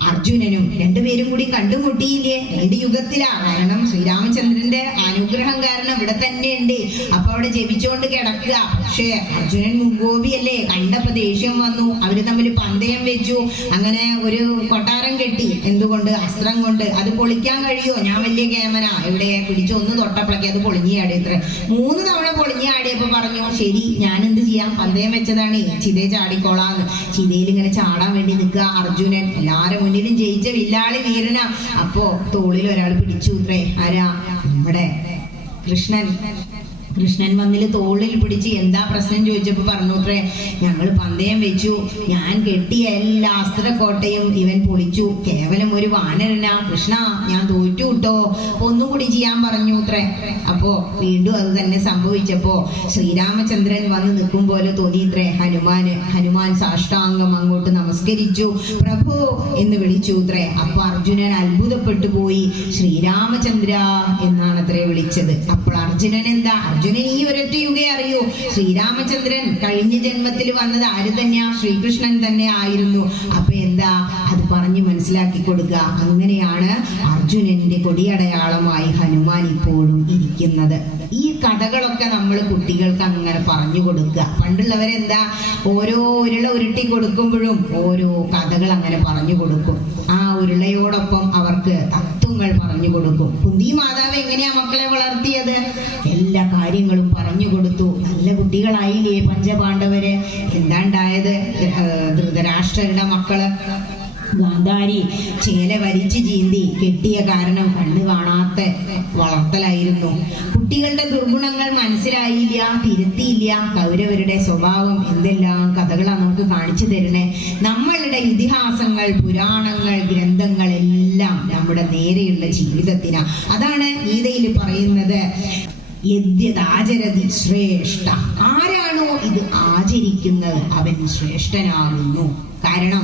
അർജുനനും. രണ്ടുപേരും കൂടി കണ്ടുമുട്ടിയില്ലേ? 2 യുഗത്തിലാ. കാരണം ശ്രീരാമചന്ദ്രന്റെ അനുഗ്രഹം കാരണം ഇവിടെ തന്നെ ഉണ്ട്. അപ്പൊ അവിടെ ജപിച്ചുകൊണ്ട് കിടക്കുക. പക്ഷേ അർജുനൻ മുൻകോപിയല്ലേ, കണ്ടപ്പോ ദേഷ്യം വന്നു. അവര് തമ്മിൽ പന്തയം വെച്ചു. അങ്ങനെ ഒരു കൊട്ടാരം കെട്ടി. എന്തുകൊണ്ട്? അസ്ത്രം കൊണ്ട്. അത് പൊളിക്കാൻ കഴിയോ? ഞാൻ വലിയ കേമന, എവിടെ പിടിച്ചു ഒന്ന് തൊട്ടപ്പളക്കെ അത് പൊളിഞ്ഞാടി. ഇത്ര 3 തവണ പൊളിഞ്ഞാടിയപ്പോ പറഞ്ഞു, ശരി ഞാൻ എന്ത് ചെയ്യാം, പന്തയം വെച്ചതാണ്, ചിതേ ചാടിക്കോളാന്ന്. ചിതയിൽ ഇങ്ങനെ ചാടാൻ വേണ്ടി നിൽക്കുക അർജുനൻ. എല്ലാരും മുന്നിലും ജയിച്ച വില്ലാളി വീരനാ. അപ്പോ തോളിൽ ഒരാൾ പിടിച്ചു ഇത്രേ. ആരാ? നമ്മുടെ കൃഷ്ണൻ വന്നില് തോളിൽ പിടിച്ച് എന്താ പ്രശ്നം ചോദിച്ചപ്പോ പറഞ്ഞു അത്രേ, ഞങ്ങൾ പന്തയം വെച്ചു, ഞാൻ കെട്ടിയ എല്ലാ അസ്ത്രക്കോട്ടയും ഇവൻ പൊളിച്ചു, കേവലം ഒരു വാനരനാ, കൃഷ്ണ ഞാൻ തോറ്റു കിട്ടോ, ഒന്നുകൂടി ചെയ്യാൻ പറഞ്ഞു അത്രേ. അപ്പോ വീണ്ടും അത് തന്നെ സംഭവിച്ചപ്പോ ശ്രീരാമചന്ദ്രൻ വന്ന് നിൽക്കും പോലെ തോന്നിയിത്രേ ഹനുമാൻ സാഷ്ടാംഗം അങ്ങോട്ട് നമസ്കരിച്ചു. പ്രഭു എന്ന് വിളിച്ചു അത്രേ. അപ്പൊ അർജുനൻ അത്ഭുതപ്പെട്ടു പോയി. ശ്രീരാമചന്ദ്ര എന്നാണ് അത്രേ വിളിച്ചത്. അപ്പോൾ അർജുനൻ എന്താ, അർജുനൻ ഈ ഒരൊറ്റ യുഗേ അറിയൂ. ശ്രീരാമചന്ദ്രൻ കഴിഞ്ഞ ജന്മത്തിൽ വന്നത് ആര് തന്നെയാ? ശ്രീകൃഷ്ണൻ തന്നെ ആയിരുന്നു. അപ്പൊ എന്താ, അത് പറഞ്ഞ് മനസ്സിലാക്കി കൊടുക്കുക. അങ്ങനെയാണ് അർജുനന്റെ കൊടിയടയാളമായി ഹനുമാൻ ഇപ്പോഴും ഇരിക്കുന്നത്. ഈ കഥകളൊക്കെ നമ്മൾ കുട്ടികൾക്ക് അങ്ങനെ പറഞ്ഞു കൊടുക്കുക. പണ്ടുള്ളവരെന്താ, ഓരോ ഉരുള ഉരുട്ടി കൊടുക്കുമ്പോഴും ഓരോ കഥകൾ അങ്ങനെ പറഞ്ഞു കൊടുക്കും. ആ ഉരുളയോടൊപ്പം അവർക്ക് തത്വങ്ങൾ പറഞ്ഞു കൊടുക്കും. കുന്തി മാതാവ് എങ്ങനെയാ മക്കളെ വളർത്തിയത്? എല്ലാ കാര്യങ്ങളും പറഞ്ഞു കൊടുത്തു. നല്ല കുട്ടികളായില്ലേ പഞ്ചപാണ്ഡവര്? എന്താ ഉണ്ടായത്? ധൃതരാഷ്ട്രരുടെ മക്കള് ഗാന്ധാരി ചേല വരിച്ചു ചീന്തി കെട്ടിയ കാരണം കണ്ണു കാണാത്ത വളർത്തലായിരുന്നു. കുട്ടികളുടെ ദുർഗുണങ്ങൾ മനസ്സിലായില്ല, തിരുത്തിയില്ല. കൗരവരുടെ സ്വഭാവം എന്തെല്ലാം കഥകളാണ് നമുക്ക് കാണിച്ചു തരണേ. നമ്മളുടെ ഇതിഹാസങ്ങൾ, പുരാണങ്ങൾ, ഗ്രന്ഥങ്ങൾ എല്ലാം നമ്മുടെ നേരെയുള്ള ജീവിതത്തിനാ. അതാണ് ഗീതയിൽ പറയുന്നത്, യദ്യദാചരതി ശ്രേഷ്ഠ. ആരാണോ ഇത് ആചരിക്കുന്നത് അവൻ ശ്രേഷ്ഠനാകുന്നു. കാരണം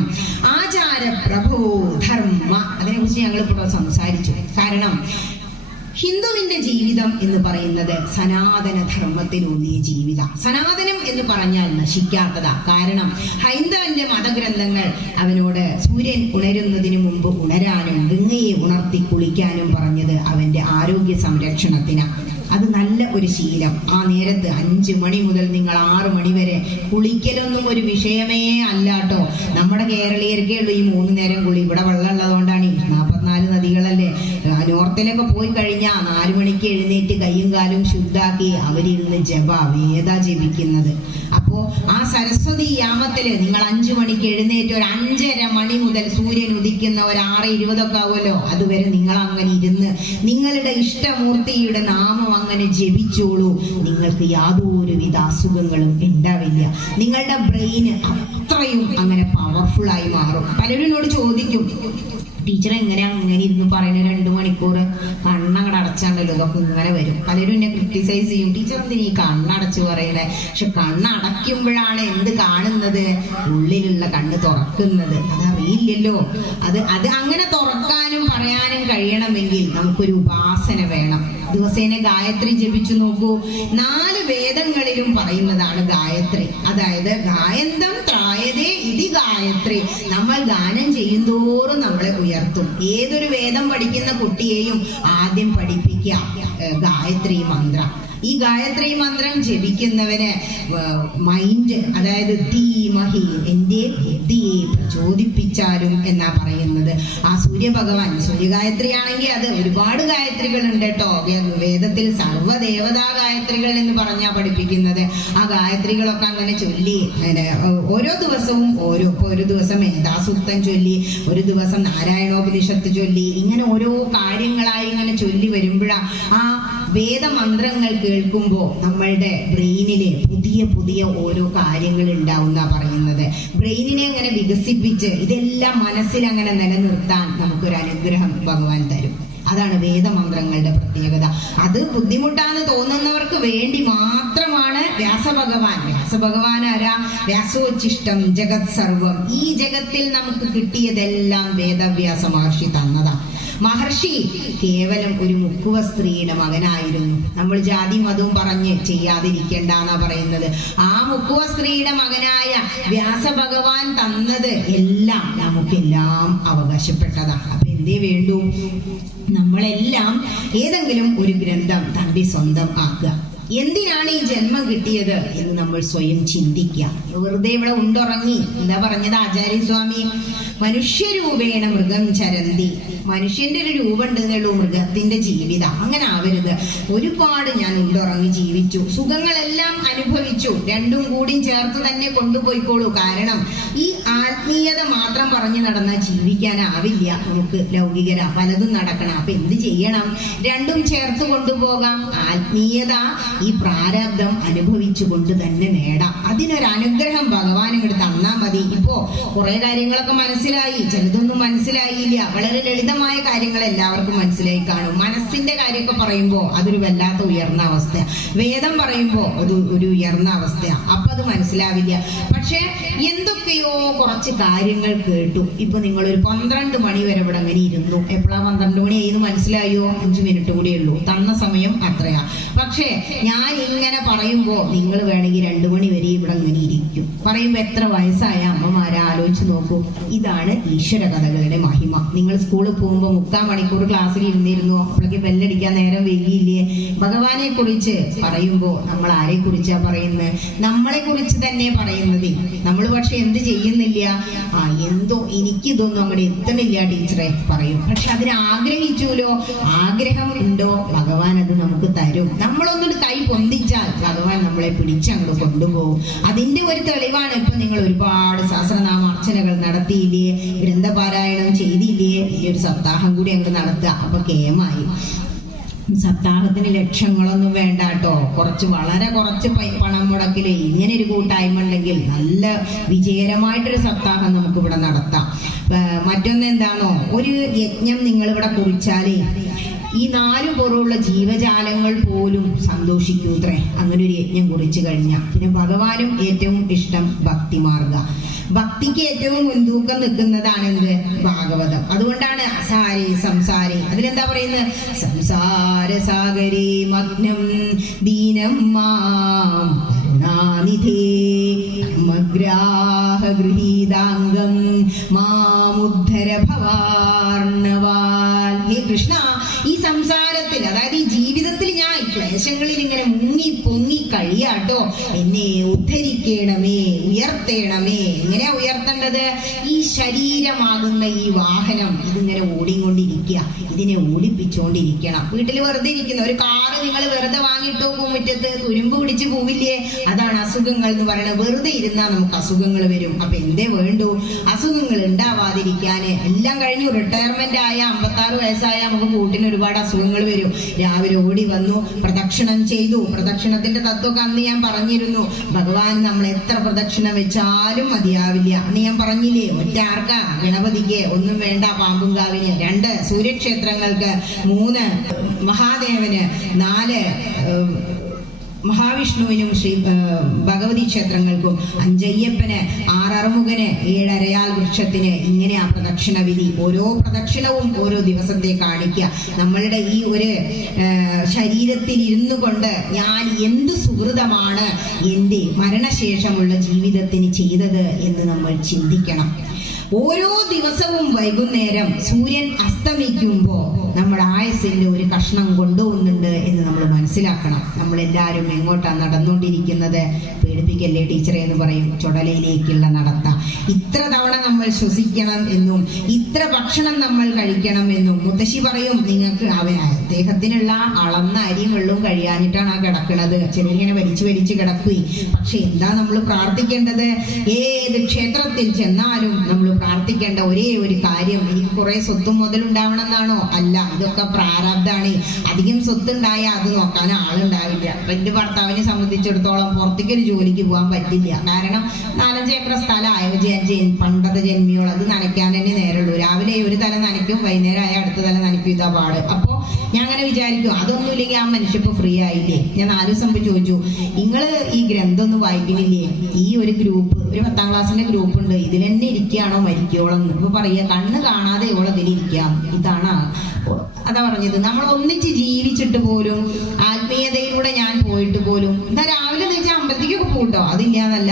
ആചാര പ്രഭോ ധർമ്മ, അതിനെക്കുറിച്ച് ഞങ്ങൾ ഇപ്പോൾ സംസാരിച്ചു. കാരണം ഹിന്ദുവിന്റെ ജീവിതം എന്ന് പറയുന്നത് സനാതന ധർമ്മത്തിലൂന്നിയ ജീവിത. സനാതനം എന്ന് പറഞ്ഞാൽ നശിക്കാത്തതാ. കാരണം ഹൈന്ദവന്റെ മതഗ്രന്ഥങ്ങൾ അവനോട് സൂര്യൻ ഉണരുന്നതിന് മുമ്പ് ഉണരാനും ഗംഗയെ ഉണർത്തി കുളിക്കാനും പറഞ്ഞത് അവന്റെ ആരോഗ്യ സംരക്ഷണത്തിനാ. അത് നല്ല ഒരു ശീലം. ആ നേരത്ത് 5 മണി മുതൽ നിങ്ങൾ 6 മണി വരെ കുളിക്കലൊന്നും ഒരു വിഷയമേ അല്ലാട്ടോ. നമ്മുടെ കേരളീയർക്കേ ഉള്ളൂ ഈ 3 നേരം കുളി. ഇവിടെ വെള്ളം ഉള്ളതുകൊണ്ടാണ്. 44 നദികളല്ലേ. നോർത്തിലൊക്കെ പോയി കഴിഞ്ഞാൽ 4 മണിക്ക് എഴുന്നേറ്റ് കയ്യും കാലും ശുദ്ധാക്കി അവരിരുന്ന് വേദ ജപിക്കുന്നത്. അപ്പോ ആ സരസ്വതി യാമത്തില് നിങ്ങൾ 5 മണിക്ക് എഴുന്നേറ്റ് ഒരു 5:30 മണി മുതൽ സൂര്യൻ ഉദിക്കുന്ന ഒരു 6:20 ആവുമല്ലോ, അതുവരെ നിങ്ങൾ അങ്ങനെ ഇരുന്ന് നിങ്ങളുടെ ഇഷ്ടമൂർത്തിയുടെ നാമം അങ്ങനെ ജപിച്ചോളൂ. നിങ്ങൾക്ക് യാതൊരുവിധ അസുഖങ്ങളും ഉണ്ടാവില്ല. നിങ്ങളുടെ ബ്രെയിന് അത്രയും അങ്ങനെ പവർഫുൾ ആയി മാറും. പലരും എന്നോട് ചോദിക്കും, ടീച്ചർ അങ്ങനെ ഇരുന്ന് പറയുന്ന 2 മണിക്കൂർ കണ്ണങ്ങടെ അടച്ചാണ്ടല്ലോ ഇതൊക്കെ ഇങ്ങനെ വരും. പലരും എന്നെ ക്രിട്ടിസൈസ് ചെയ്യും, ടീച്ചർ എന്തിനാ ഈ കണ്ണടച്ച് പറയണേ. പക്ഷെ കണ്ണടയ്ക്കുമ്പോഴാണ് എന്ത് കാണുന്നത്? ഉള്ളിലുള്ള കണ്ണ് തുറക്കുന്നത്. അതറിയില്ലല്ലോ. അത് അങ്ങനെ തുറക്കാനും പറയാനും കഴിയണമെങ്കിൽ നമുക്കൊരു ഉപാസന വേണം. ദിവസേന ഗായത്രി ജപിച്ചു നോക്കൂ. 4 വേദങ്ങളിലും പറയുന്നതാണ് ഗായത്രി. അതായത് ഗായന്തം ത്രായതേ ഇതി ഗായത്രി. നമ്മൾ ഗാനം ചെയ്യുന്തോറും നമ്മളെ ഉയർത്തും. ഏതൊരു വേദം പഠിക്കുന്ന കുട്ടിയെയും ആദ്യം പഠിപ്പിക്കുക ഗായത്രി മന്ത്രം. ഈ ഗായത്രി മന്ത്രം ജപിക്കുന്നവന് മൈൻഡ്, അതായത് ധീമഹി, എന്റെ ബുദ്ധിയെ പ്രചോദിപ്പിച്ചാലും എന്നാ പറയുന്നത്. ആ സൂര്യഭഗവാൻ, സൂര്യഗായത്രി ആണെങ്കിൽ അത് ഒരുപാട് ഗായത്രികൾ ഉണ്ട് കേട്ടോ. വേദത്തിൽ സർവ്വദേവതാ ഗായത്രികൾ എന്ന് പറഞ്ഞാ പഠിപ്പിക്കുന്നത്. ആ ഗായത്രികളൊക്കെ അങ്ങനെ ചൊല്ലി ഓരോ ദിവസവും ഒരു ദിവസം മേധാസൂക്തം ചൊല്ലി, ഒരു ദിവസം നാരായണോപനിഷത്ത് ചൊല്ലി, ഇങ്ങനെ ഓരോ കാര്യങ്ങളായി ഇങ്ങനെ ചൊല്ലി വരുമ്പോഴാ ആ വേദമന്ത്രങ്ങൾ കേൾക്കുമ്പോൾ നമ്മളുടെ ബ്രെയിനില് പുതിയ ഓരോ കാര്യങ്ങൾ ഉണ്ടാവുന്ന പറയുന്നത്. ബ്രെയിനിനെ അങ്ങനെ വികസിപ്പിച്ച് ഇതെല്ലാം മനസ്സിൽ അങ്ങനെ നിലനിർത്താൻ നമുക്കൊരു അനുഗ്രഹം ഭഗവാൻ തരും. അതാണ് വേദമന്ത്രങ്ങളുടെ പ്രത്യേകത. അത് ബുദ്ധിമുട്ടാന്ന് തോന്നുന്നവർക്ക് വേണ്ടി മാത്രമാണ് വ്യാസഭഗവാൻ ആരാ? വ്യാസോച്ഛിഷ്ടം ജഗത് സർവം. ഈ ജഗത്തിൽ നമുക്ക് കിട്ടിയതെല്ലാം വേദവ്യാസ മഹർഷി തന്നതാണ്. മഹർഷി കേവലം ഒരു മുക്കുവ സ്ത്രീയുടെ മകനായിരുന്നു. നമ്മൾ ജാതി മതവും പറഞ്ഞ് ചെയ്യാതിരിക്കണ്ടെന്നാ പറയുന്നത്. ആ മുക്കുവ സ്ത്രീയുടെ മകനായ വ്യാസഭഗവാൻ തന്നത് എല്ലാം നമുക്കെല്ലാം അവകാശപ്പെട്ടതാണ്. അപ്പൊ എന്തേ വേണ്ടു? നമ്മളെല്ലാം ഏതെങ്കിലും ഒരു ഗ്രന്ഥം തന്റെ സ്വന്തം ആക്കുക. എന്തിനാണ് ഈ ജന്മം കിട്ടിയത് എന്ന് നമ്മൾ സ്വയം ചിന്തിക്കുക. വെറുതെ ഇവിടെ ഉണ്ടുറങ്ങി. എന്താ പറഞ്ഞത് ആചാര്യസ്വാമി? മനുഷ്യരൂപേണ മൃഗം ചരന്തി. മനുഷ്യന്റെ ഒരു രൂപം ഉണ്ടെന്നുള്ളൂ മൃഗത്തിന്റെ ജീവിതം. അങ്ങനെ ആവരുത്. ഒരുപാട് ഞാൻ ഉണ്ടുറങ്ങി ജീവിച്ചു, സുഖങ്ങളെല്ലാം അനുഭവിച്ചു. രണ്ടും കൂടി ചേർത്ത് തന്നെ കൊണ്ടുപോയിക്കോളൂ. കാരണം ഈ ആത്മീയത മാത്രം പറഞ്ഞു നടന്നാൽ ജീവിക്കാനാവില്ല നമുക്ക്. ലൗകികര പലതും നടക്കണം. അപ്പൊ എന്ത് ചെയ്യണം? രണ്ടും ചേർത്ത് കൊണ്ടുപോകാം. ആത്മീയത ഈ പ്രാരബ്ധം അനുഭവിച്ചു കൊണ്ട് തന്നെ നേടാം. അതിനൊരു അനുഗ്രഹം ഭഗവാൻ ഇങ്ങോട്ട് തന്നാ മതി. ഇപ്പോ കുറെ കാര്യങ്ങളൊക്കെ മനസ്സിലായി, ചിലതൊന്നും മനസ്സിലായില്ല. വളരെ ലളിതമായ കാര്യങ്ങൾ എല്ലാവർക്കും മനസ്സിലായി കാണും. മനസ്സിന്റെ കാര്യമൊക്കെ പറയുമ്പോ അതൊരു വല്ലാത്ത ഉയർന്ന അവസ്ഥയാണ്. വേദം പറയുമ്പോ അത് ഒരു ഉയർന്ന അവസ്ഥയാണ്. അപ്പൊ അത് മനസ്സിലാവില്ല. പക്ഷെ എന്തൊക്കെയോ കുറച്ച് കാര്യങ്ങൾ കേട്ടു. ഇപ്പൊ നിങ്ങളൊരു 12 മണി വരെ ഇവിടെ അങ്ങനെ ഇരുന്നു. എപ്പോഴാ 12 മണി ആയിരുന്നു മനസ്സിലായോ? 5 മിനിറ്റ് കൂടിയേ ഉള്ളൂ. തന്ന സമയം അത്രയാ. പക്ഷെ ഞാൻ ഇങ്ങനെ പറയുമ്പോ നിങ്ങൾ വേണമെങ്കിൽ 2 മണി വരെ ഇവിടെ ഇങ്ങനെ ഇരിക്കും. പറയുമ്പോ എത്ര വയസ്സായ അമ്മമാരെ ആലോചിച്ച് നോക്കൂ. ഇതാണ് ഈശ്വര കഥകളുടെ മഹിമ. നിങ്ങൾ സ്കൂളിൽ പോകുമ്പോ 3/4 മണിക്കൂർ ക്ലാസ്സിൽ ഇരുന്നിരുന്നു. അപ്പോഴേക്ക് ബെല്ലടിക്കാൻ നേരം വൈകിയില്ലേ? ഭഗവാനെ കുറിച്ച് പറയുമ്പോ നമ്മൾ ആരെ കുറിച്ചാ പറയുന്നത്? നമ്മളെ കുറിച്ച് തന്നെ പറയുന്നത്. നമ്മൾ പക്ഷെ എന്ത് ചെയ്യുന്നില്ല? എന്തോ എനിക്കിതൊന്നും അങ്ങോട്ട് എത്തണില്ല ടീച്ചറെ പറയും. പക്ഷെ അതിന് ആഗ്രഹിച്ചുല്ലോ. ആഗ്രഹം ഉണ്ടോ? ഭഗവാൻ അത് നമുക്ക് തരും. നമ്മളൊന്നൊരു കൈ പൊന്തിച്ചാൽ ഭഗവാൻ നമ്മളെ പിടിച്ചങ്ങോട്ട് കൊണ്ടുപോകും. അതിന്റെ ഒരു തെളിവാണ് ഇപ്പൊ നിങ്ങൾ ഒരുപാട് സഹസ്രനാമാർച്ചനകൾ നടത്തിയില്ലേ, ഗ്രന്ഥപാരായണം ചെയ്തില്ലേ, ഈ ഒരു സപ്താഹം കൂടി അങ്ങോട്ട് നടത്തുക. അപ്പൊ കേമായി. സപ്താഹത്തിന് ലക്ഷങ്ങളൊന്നും വേണ്ട കേട്ടോ. വളരെ കുറച്ച് പണം മുടക്കില് ഇങ്ങനെ ഒരു കൂട്ടായ്മ ഉണ്ടെങ്കിൽ നല്ല വിജയകരമായിട്ടൊരു സപ്താഹം നമുക്ക് ഇവിടെ നടത്താം. മറ്റൊന്ന് എന്താണോ, ഒരു യജ്ഞം നിങ്ങൾ ഇവിടെ കുറിച്ചാലേ ഈ 4 പുറമുള്ള ജീവജാലങ്ങൾ പോലും സന്തോഷിക്കൂത്രേ. അങ്ങനെ ഒരു യജ്ഞം കുറിച്ചു കഴിഞ്ഞാൽ. പിന്നെ ഭഗവാനും ഏറ്റവും ഇഷ്ടം ഭക്തിമാർഗ. ഭക്തിക്ക് ഏറ്റവും മുൻതൂക്കം നിൽക്കുന്നതാണ് എന്ത്? ഭാഗവതം. അതുകൊണ്ടാണ് അസാരി സംസാരി. അതിലെന്താ പറയുന്നത്? സംസാര സാഗരേ മഗ്നം ദീനം മാം കരുണാനിധേ ധർമ്മഗ്രാഹ ഗൃഹീതാംഗം മാമുദ്ധര ഭവാർണവാൽ. ഹേ കൃഷ്ണ, ഈ സംസാരത്തിൽ, അതായത് ഈ ജീവിതത്തിൽ ഞാൻ ക്ലേശങ്ങളിൽ ഇങ്ങനെ മുങ്ങി പൊങ്ങി കഴിയാട്ടോ. എന്നെ ഉദ്ധരിക്കണമേ, ഉയർത്തേണമേ. എങ്ങനെയാ ഉയർത്തേണ്ടത്? ഈ ശരീരമാകുന്ന ഈ വാഹനം ഇതിങ്ങനെ ഓടിക്കൊണ്ടിരിക്കുക. ഇതിനെ ഓടിപ്പിച്ചുകൊണ്ടിരിക്കണം. വീട്ടിൽ വെറുതെ ഇരിക്കുന്ന ഒരു കാറ് നിങ്ങൾ വെറുതെ വാങ്ങിയിട്ട് പോകും മുറ്റത്ത്, തുരുമ്പ് പിടിച്ച് പോവില്ലേ? അതാണ് അസുഖങ്ങൾ എന്ന് പറയുന്നത്. വെറുതെ ഇരുന്നാൽ നമുക്ക് അസുഖങ്ങൾ വരും. അപ്പൊ എന്തേ വേണ്ടു? അസുഖങ്ങൾ ഉണ്ടാവാതിരിക്കാന്. എല്ലാം കഴിഞ്ഞു, റിട്ടയർമെന്റ് ആയ 56 വയസ്സായ നമുക്ക് കൂട്ടിന് ഒരുപാട് അസുഖങ്ങൾ വരും. രാവിലെ ഓടി വന്നു, പ്രദക്ഷിണം ചെയ്തു. പ്രദക്ഷിണത്തിന്റെ തത്വമൊക്കെ അന്ന് ഞാൻ പറഞ്ഞിരുന്നു. ഭഗവാൻ നമ്മൾ എത്ര പ്രദക്ഷിണം വെച്ചാലും മതിയാവില്ല. അന്ന് ഞാൻ പറഞ്ഞില്ലേ, ഒറ്റ ആർക്കാ? ഗണപതിക്ക് ഒന്നും വേണ്ട, പാമ്പുംകാവിന് 2, സൂര്യക്ഷേത്രങ്ങൾക്ക് 3, മഹാദേവന് 4, മഹാവിഷ്ണുവിനും ശ്രീ ഭഗവതി ക്ഷേത്രങ്ങൾക്കും 5 അയ്യപ്പന്, 6 അറുമുഖന്, 7 അരയാൽ വൃക്ഷത്തിന്. ഇങ്ങനെ ആ പ്രദക്ഷിണ വിധി. ഓരോ പ്രദക്ഷിണവും ഓരോ ദിവസത്തെ കാണിക്കുക. നമ്മളുടെ ഈ ഒരു ശരീരത്തിൽ ഇരുന്നു കൊണ്ട് ഞാൻ എന്ത് സുഹൃതമാണ് എൻ്റെ മരണശേഷമുള്ള ജീവിതത്തിന് ചെയ്തത് എന്ന് നമ്മൾ ചിന്തിക്കണം. ഓരോ ദിവസവും വൈകുന്നേരം സൂര്യൻ അസ്തമിക്കുമ്പോൾ നമ്മുടെ ആയുസിന്റെ ഒരു കഷ്ണം കൊണ്ടുപോകുന്നുണ്ട് എന്ന് നമ്മൾ മനസ്സിലാക്കണം. നമ്മളെല്ലാവരും എങ്ങോട്ടാണ് നടന്നുകൊണ്ടിരിക്കുന്നത്? പേടിപ്പിക്കല്ലേ ടീച്ചറെ എന്ന് പറയും, ചുടലയിലേക്കുള്ള നടത്ത. ഇത്ര തവണ നമ്മൾ ശ്വസിക്കണം എന്നും ഇത്ര ഭക്ഷണം നമ്മൾ കഴിക്കണം എന്നും മുത്തശ്ശി പറയും. നിങ്ങൾക്ക് അദ്ദേഹത്തിനുള്ള അളന്ന അരിയും വെള്ളവും കഴിയാനിട്ടാണ് ആ കിടക്കുന്നത്. ചിലരിങ്ങനെ വലിച്ചു കിടക്കുകയും. പക്ഷെ എന്താ നമ്മൾ പ്രാർത്ഥിക്കേണ്ടത്? ഏത് ക്ഷേത്രത്തിൽ ചെന്നാലും നമ്മൾ പ്രാർത്ഥിക്കേണ്ട ഒരേ ഒരു കാര്യം, എനിക്ക് കുറെ സ്വത്തും മുതലുണ്ടാവണം എന്നാണോ? അല്ല, ഇതൊക്കെ പ്രാരബ്ധാണ്. അധികം സ്വത്തുണ്ടായ അത് നോക്കാൻ ആളുണ്ടാവില്ല. എന്റെ ഭർത്താവിനെ സംബന്ധിച്ചിടത്തോളം പുറത്തേക്ക് ഒരു ജോലിക്ക് പോകാൻ പറ്റില്ല. കാരണം 4-5 ഏക്കർ സ്ഥലമായോ പണ്ടത്തെ ജന്മിയോൾ അത് നനയ്ക്കാൻ തന്നെ നേരമുള്ളൂ. രാവിലെ ഒരു തല നനയ്ക്കും, വൈകുന്നേരം ആയ അടുത്ത തല നനയ്ക്കും. ഇതാ പാട്. അപ്പൊ ഞാൻ അങ്ങനെ വിചാരിക്കും, അതൊന്നും ഇല്ലെങ്കിൽ ആ മനുഷ്യപ്പോ ഫ്രീ ആയില്ലേ? ഞാൻ 4 ദിവസം ചോദിച്ചു, നിങ്ങള് ഈ ഗ്രന്ഥം ഒന്നും വായിക്കുന്നില്ലേ? ഈ ഒരു ഗ്രൂപ്പ്, ഒരു 10ാം ക്ലാസ്സിന്റെ ഗ്രൂപ്പ് ഉണ്ട്, ഇതിൽ തന്നെ ഇരിക്കുകയാണോ മരിക്കോളെന്ന്. അപ്പൊ പറയാ, കണ്ണ് കാണാതെ ഇവളതിലിരിക്കാം. ഇതാണ് അതാ പറഞ്ഞത്. നമ്മൾ ഒന്നിച്ച് ജീവിച്ചിട്ട് പോലും, ആത്മീയതയിലൂടെ ഞാൻ പോയിട്ട് പോലും, എന്താ രാവിലെ വെച്ചാൽ അമ്പലത്തേക്കൊക്കെ പോകട്ടോ, അതില്ലാന്നല്ല,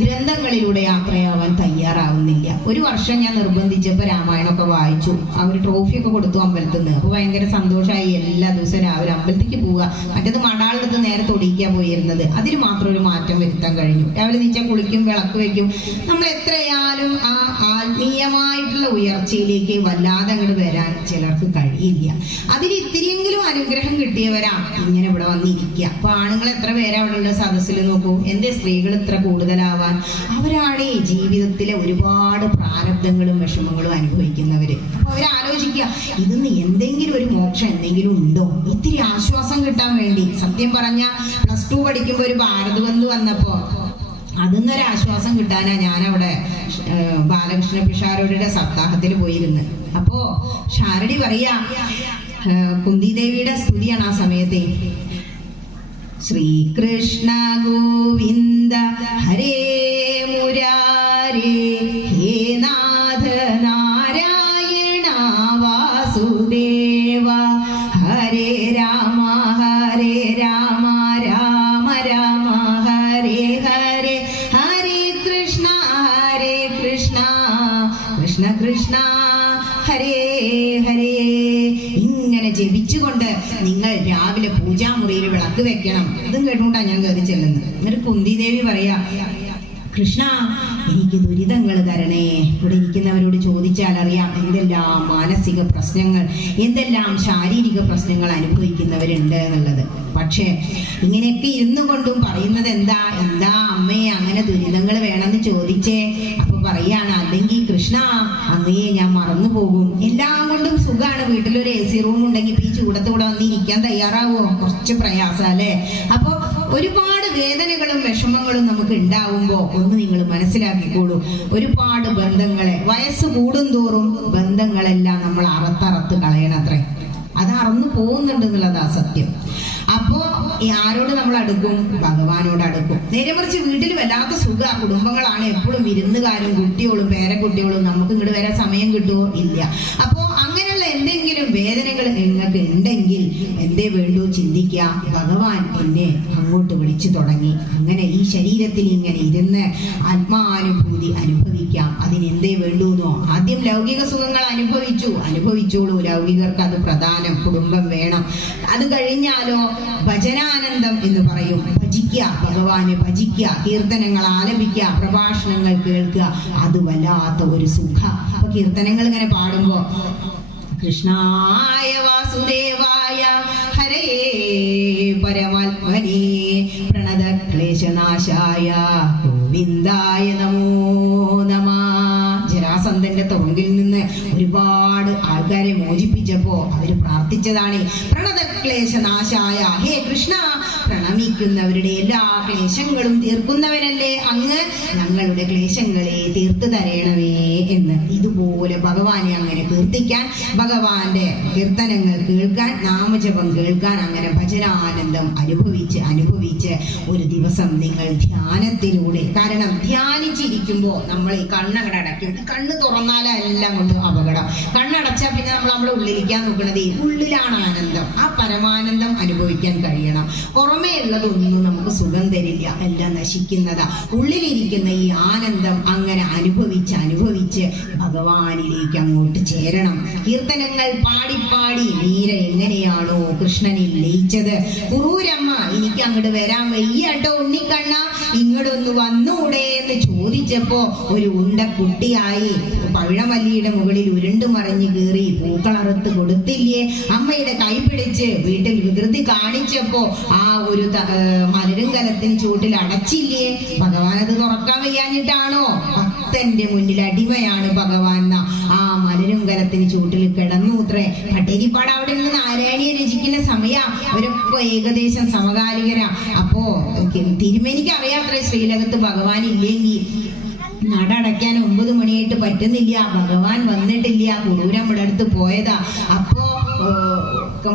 ഗ്രന്ഥങ്ങളിലൂടെ യാത്രയാവാൻ തയ്യാറാവുന്നില്ല. ഒരു വർഷം ഞാൻ നിർബന്ധിച്ചപ്പോ രാമായണമൊക്കെ വായിച്ചു. അവർ ട്രോഫിയൊക്കെ കൊടുത്തു അമ്പലത്തിൽ നിന്ന്. അപ്പൊ ഭയങ്കര സന്തോഷമായി. എല്ലാ ദിവസവും രാവിലെ അമ്പലത്തേക്ക് പോവുക. മറ്റേത് മടാളെടുത്ത് നേരെ തൊടിയിക്കാൻ പോയിരുന്നത്. അതിന് മാത്രം ഒരു മാറ്റം വരുത്താൻ കഴിഞ്ഞു. രാവിലെ നീച്ചാൽ കുളിക്കും, വിളക്ക് വെക്കും. നമ്മൾ എത്രയാലും ആ ആത്മീയമായിട്ടുള്ള ഉയർച്ചയിലേക്ക് വല്ലാതെ അങ്ങോട്ട് വരാൻ ചിലർക്ക് കഴിയില്ല. അതിൽ ഇത്തിരിയെങ്കിലും അനുഗ്രഹം കിട്ടിയവരാ ഇങ്ങനെ ഇവിടെ വന്നിരിക്കുക. അപ്പൊ ആണുങ്ങൾ എത്ര പേരാ അവിടെ ഉള്ള സദസ്സിൽ നോക്കൂ. എന്റെ സ്ത്രീകൾ ഇത്ര കൂടുതലാവാൻ? അവരാണ് ഈ ജീവിതത്തിലെ ഒരുപാട് പ്രാരബ്ധങ്ങളും വിഷമങ്ങളും അനുഭവിക്കുന്നവര്. അപ്പൊ അവരാലോചിക്കുക, ഇതിന്ന് എന്തെങ്കിലും ഒരു മോക്ഷം എന്തെങ്കിലും ഉണ്ടോ? ഇത്തിരി ആശ്വാസം കിട്ടാൻ വേണ്ടി. സത്യം പറഞ്ഞ +2 പഠിക്കുമ്പോ ഒരു ഭാരത് ബന്ധു വന്നപ്പോ അതിന്നൊരാശ്വാസം കിട്ടാനാ ഞാനവിടെ ബാലകൃഷ്ണ പിഷാരടിയുടെ സപ്താഹത്തിൽ പോയിരുന്നു. അപ്പോ ഷാരടി പറയാ, കുന്തിദേവിയുടെ സ്തുതിയാണ് ആ സമയത്തെ. ശ്രീകൃഷ്ണ ഗോവിന്ദ ഹരേ മുരാരേ ഹേ നാഥ നാരായണ വാസുദേവ ഹരേ രാമ രാമ രാമ ഹരേ ഹരേ ഹരേ കൃഷ്ണ കൃഷ്ണ കൃഷ്ണ ഹരേ ഹരേ. ഇങ്ങനെ ജപിച്ചുകൊണ്ട് നിങ്ങൾ രാവിലെ പൂജാമുറിയിൽ വിളക്ക് വെക്കണം. ഇതും കേട്ടുകൊണ്ടാ ഞാൻ കയറി ചെല്ലുന്നത്. എന്നിട്ട് കുന്തിദേവി പറയാ, കൃഷ്ണ എനിക്ക് ദുരിതങ്ങൾ തരണേ. ഇവിടെ ഇരിക്കുന്നവരോട് ചോദിച്ചാൽ അറിയാം എന്തെല്ലാം മാനസിക പ്രശ്നങ്ങൾ, എന്തെല്ലാം ശാരീരിക പ്രശ്നങ്ങൾ അനുഭവിക്കുന്നവരുണ്ട് എന്നുള്ളത്. പക്ഷേ ഇങ്ങനെയൊക്കെ ഇരുന്നു കൊണ്ടും പറയുന്നത് എന്താ അമ്മയെ അങ്ങനെ ദുരിതങ്ങൾ വേണമെന്ന് ചോദിച്ചേ. അപ്പൊ പറയാണ്, അല്ലെങ്കിൽ കൃഷ്ണ അങ്ങയെ ഞാൻ മറന്നു പോകും. എല്ലാം കൊണ്ടും സുഖമാണ്. വീട്ടിലൊരു AC റൂം ഉണ്ടെങ്കിൽ ഈ ചൂടത്തൂടെ വന്ന് ഇരിക്കാൻ തയ്യാറാവോ? കുറച്ച് പ്രയാസം അല്ലേ? അപ്പൊ ഒരുപാട് വേദനകളും വിഷമങ്ങളും നമുക്ക് ഉണ്ടാവുമ്പോ ഒന്ന് നിങ്ങൾ മനസ്സിലാക്കിക്കോളൂ, ഒരുപാട് ബന്ധങ്ങളെ വയസ്സ് കൂടുന്തോറും ബന്ധങ്ങളെല്ലാം നമ്മൾ അറുത്തറുത്ത് കളയണത്രേ. അത് അറന്നു പോകുന്നുണ്ട് എന്നുള്ളതാ സത്യം. അപ്പോ ആരോട് നമ്മൾ അടുക്കും? ഭഗവാനോട് അടുക്കും. നേരെ മറിച്ച് വീട്ടിൽ വല്ലാത്ത സുഖ കുടുംബങ്ങളാണ്, എപ്പോഴും വിരുന്നുകാരും കുട്ടികളും പേരക്കുട്ടികളും, നമുക്ക് ഇങ്ങോട്ട് വരാൻ സമയം കിട്ടുമോ? ഇല്ല. അപ്പോ അങ്ങനെയുള്ള എന്തെങ്കിലും വേദനകൾ നിങ്ങൾക്ക് ഉണ്ടെങ്കിൽ എന്തേ വേണ്ടു ചിന്തിക്കുക. ഭഗവാൻ എന്നെ അങ്ങോട്ട് വിളിച്ചു തുടങ്ങി. അങ്ങനെ ഈ ശരീരത്തിൽ ഇങ്ങനെ ഇരുന്ന് ആത്മാനുഭൂതി അനുഭവിക്കാം. അതിനെന്തേ വേണ്ടൂന്നോ? ആദ്യം ലൗകിക സുഖങ്ങൾ അനുഭവിച്ചോളൂ. ലൗകികർക്ക് അത് പ്രധാനം. കുടുംബം വേണം. അത് കഴിഞ്ഞാലോ ഭജനാനന്ദം എന്ന് പറയും. ഭജിക്കുക, ഭഗവാനെ ഭജിക്കുക, കീർത്തനങ്ങൾ ആലപിക്കുക, പ്രഭാഷണങ്ങൾ കേൾക്കുക. അത് വല്ലാത്ത ഒരു സുഖ. അപ്പൊ കീർത്തനങ്ങൾ ഇങ്ങനെ പാടുമ്പോ കൃഷ്ണായ വാസുദേവായ ഹരേ പരമാത്മനേ പ്രണത ക്ലേശനാശായ ഗോവിന്ദായ നമോ നമഃ. ജരാസന്ധന്റെ തൊണ്ടിൽ നിന്ന് ഒരുപാട് ആൾക്കാരെ മോചിപ്പിച്ചപ്പോ അവര് പ്രാർത്ഥിച്ചതാണ്, പ്രണത ക്ലേശനാശായ ഹേ കൃഷ്ണ പ്രണമി ധ്യാനിക്കുന്നവരുടെ എല്ലാ ക്ലേശങ്ങളും തീർക്കുന്നവനല്ലേ അങ്ങ്, ഞങ്ങളുടെ ക്ലേശങ്ങളെ തീർത്തു തരണമേ എന്ന്. ഇതുപോലെ ഭഗവാനെ അങ്ങനെ കീർത്തിക്കാൻ, ഭഗവാന്റെ കീർത്തനങ്ങൾ കേൾക്കാൻ, നാമജപം കേൾക്കാൻ, അങ്ങനെ ഭജനാനന്ദം അനുഭവിച്ച് ഒരു ദിവസം നിങ്ങൾ ധ്യാനത്തിലൂടെ, കാരണം ധ്യാനിച്ചിരിക്കുമ്പോ നമ്മൾ ഈ കണ്ണങ്ങടെ അടയ്ക്കും. കണ്ണ് തുറന്നാലെല്ലാം കൊണ്ട് അപകടം. കണ്ണടച്ചാൽ പിന്നെ നമ്മളെ ഉള്ളിലിരിക്കാൻ നോക്കണത്, ഉള്ളിലാണ് ആനന്ദം. ആ പരമാനന്ദം അനുഭവിക്കാൻ കഴിയണം. പുറമേ ഉള്ളതൊന്നും നമുക്ക് സുഖം തരില്ല, എല്ലാം നശിക്കുന്നതാ. ഉള്ളിലിരിക്കുന്ന ഈ ആനന്ദം അങ്ങനെ അനുഭവിച്ച് ഭഗവാനിലേക്ക് അങ്ങോട്ട് ചേരണം. കീർത്തനങ്ങൾ പാടി മീര എങ്ങനെയാണോ കൃഷ്ണനിൽ ലയിച്ചത്. കുറൂരമ്മ എനിക്ക് അങ്ങോട്ട് വരാൻ വയ്യട്ടോ ഉണ്ണിക്കണ്ണ, ഇങ്ങോട്ടൊന്ന് വന്നൂടെ എന്ന് ചോദിച്ചപ്പോ ഒരു ഉണ്ട കുട്ടിയായി പഴമല്ലിയുടെ മുകളിൽ ഉരുണ്ടു മറിഞ്ഞു കീറി പൂക്കളറുത്ത് കൊടുത്തില്ലേ. അമ്മയുടെ കൈ പിടിച്ച് വീട്ടിൽ വികൃതി കാണിച്ചപ്പോ ആ ഒരു മലരും കലത്തിന് ചൂട്ടിൽ അടച്ചില്ലേ. ഭഗവാൻ അത് തുറക്കാൻ വയ്യാഞ്ഞിട്ടാണോ? ഭക്തന്റെ മുന്നിൽ അടിമയാണ് ഭഗവാൻ. ആ മലരും കലത്തിന് ചൂട്ടിൽ കിടന്നൂത്രേ. പട്ടേരിപ്പാട് അവിടെ നിന്ന് നാരായണീയെ രചിക്കുന്ന സമയ അവരൊക്കെ ഏകദേശം സമകാലികരാ. അപ്പോ തിരുമേനിക്ക് അറിയാത്രേ ശ്രീലകത്ത് ഭഗവാൻ ഇല്ലെങ്കിൽ നട അടയ്ക്കാൻ 9 മണിയായിട്ട് പറ്റുന്നില്ല, ഭഗവാൻ വന്നിട്ടില്ല, കുറൂരമ്മയുടെ അടുത്ത് പോയതാ. അപ്പോ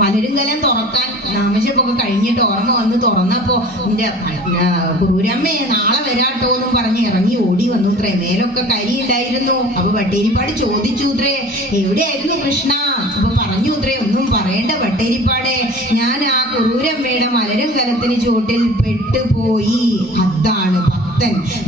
മലരും കലം തുറക്കാൻ നാമജപൊക്കെ കഴിഞ്ഞിട്ട് ഓർമ്മ വന്ന് തുറന്നപ്പോ എന്റെ കുറൂരമ്മയെ നാളെ വരാട്ടോ എന്നും പറഞ്ഞ് ഇറങ്ങി ഓടി വന്നുത്രേ. മേലൊക്കെ കരി ഉണ്ടായിരുന്നു. അപ്പൊ പട്ടേരിപ്പാട് ചോദിച്ചുത്രേ, എവിടെയായിരുന്നു കൃഷ്ണ? അപ്പൊ പറഞ്ഞുത്രേ, ഒന്നും പറയേണ്ട പട്ടേരിപ്പാടെ, ഞാൻ ആ കുറൂരമ്മയുടെ മലരും കലത്തിന് ചുവട്ടിൽ പെട്ടുപോയി. അതാണ്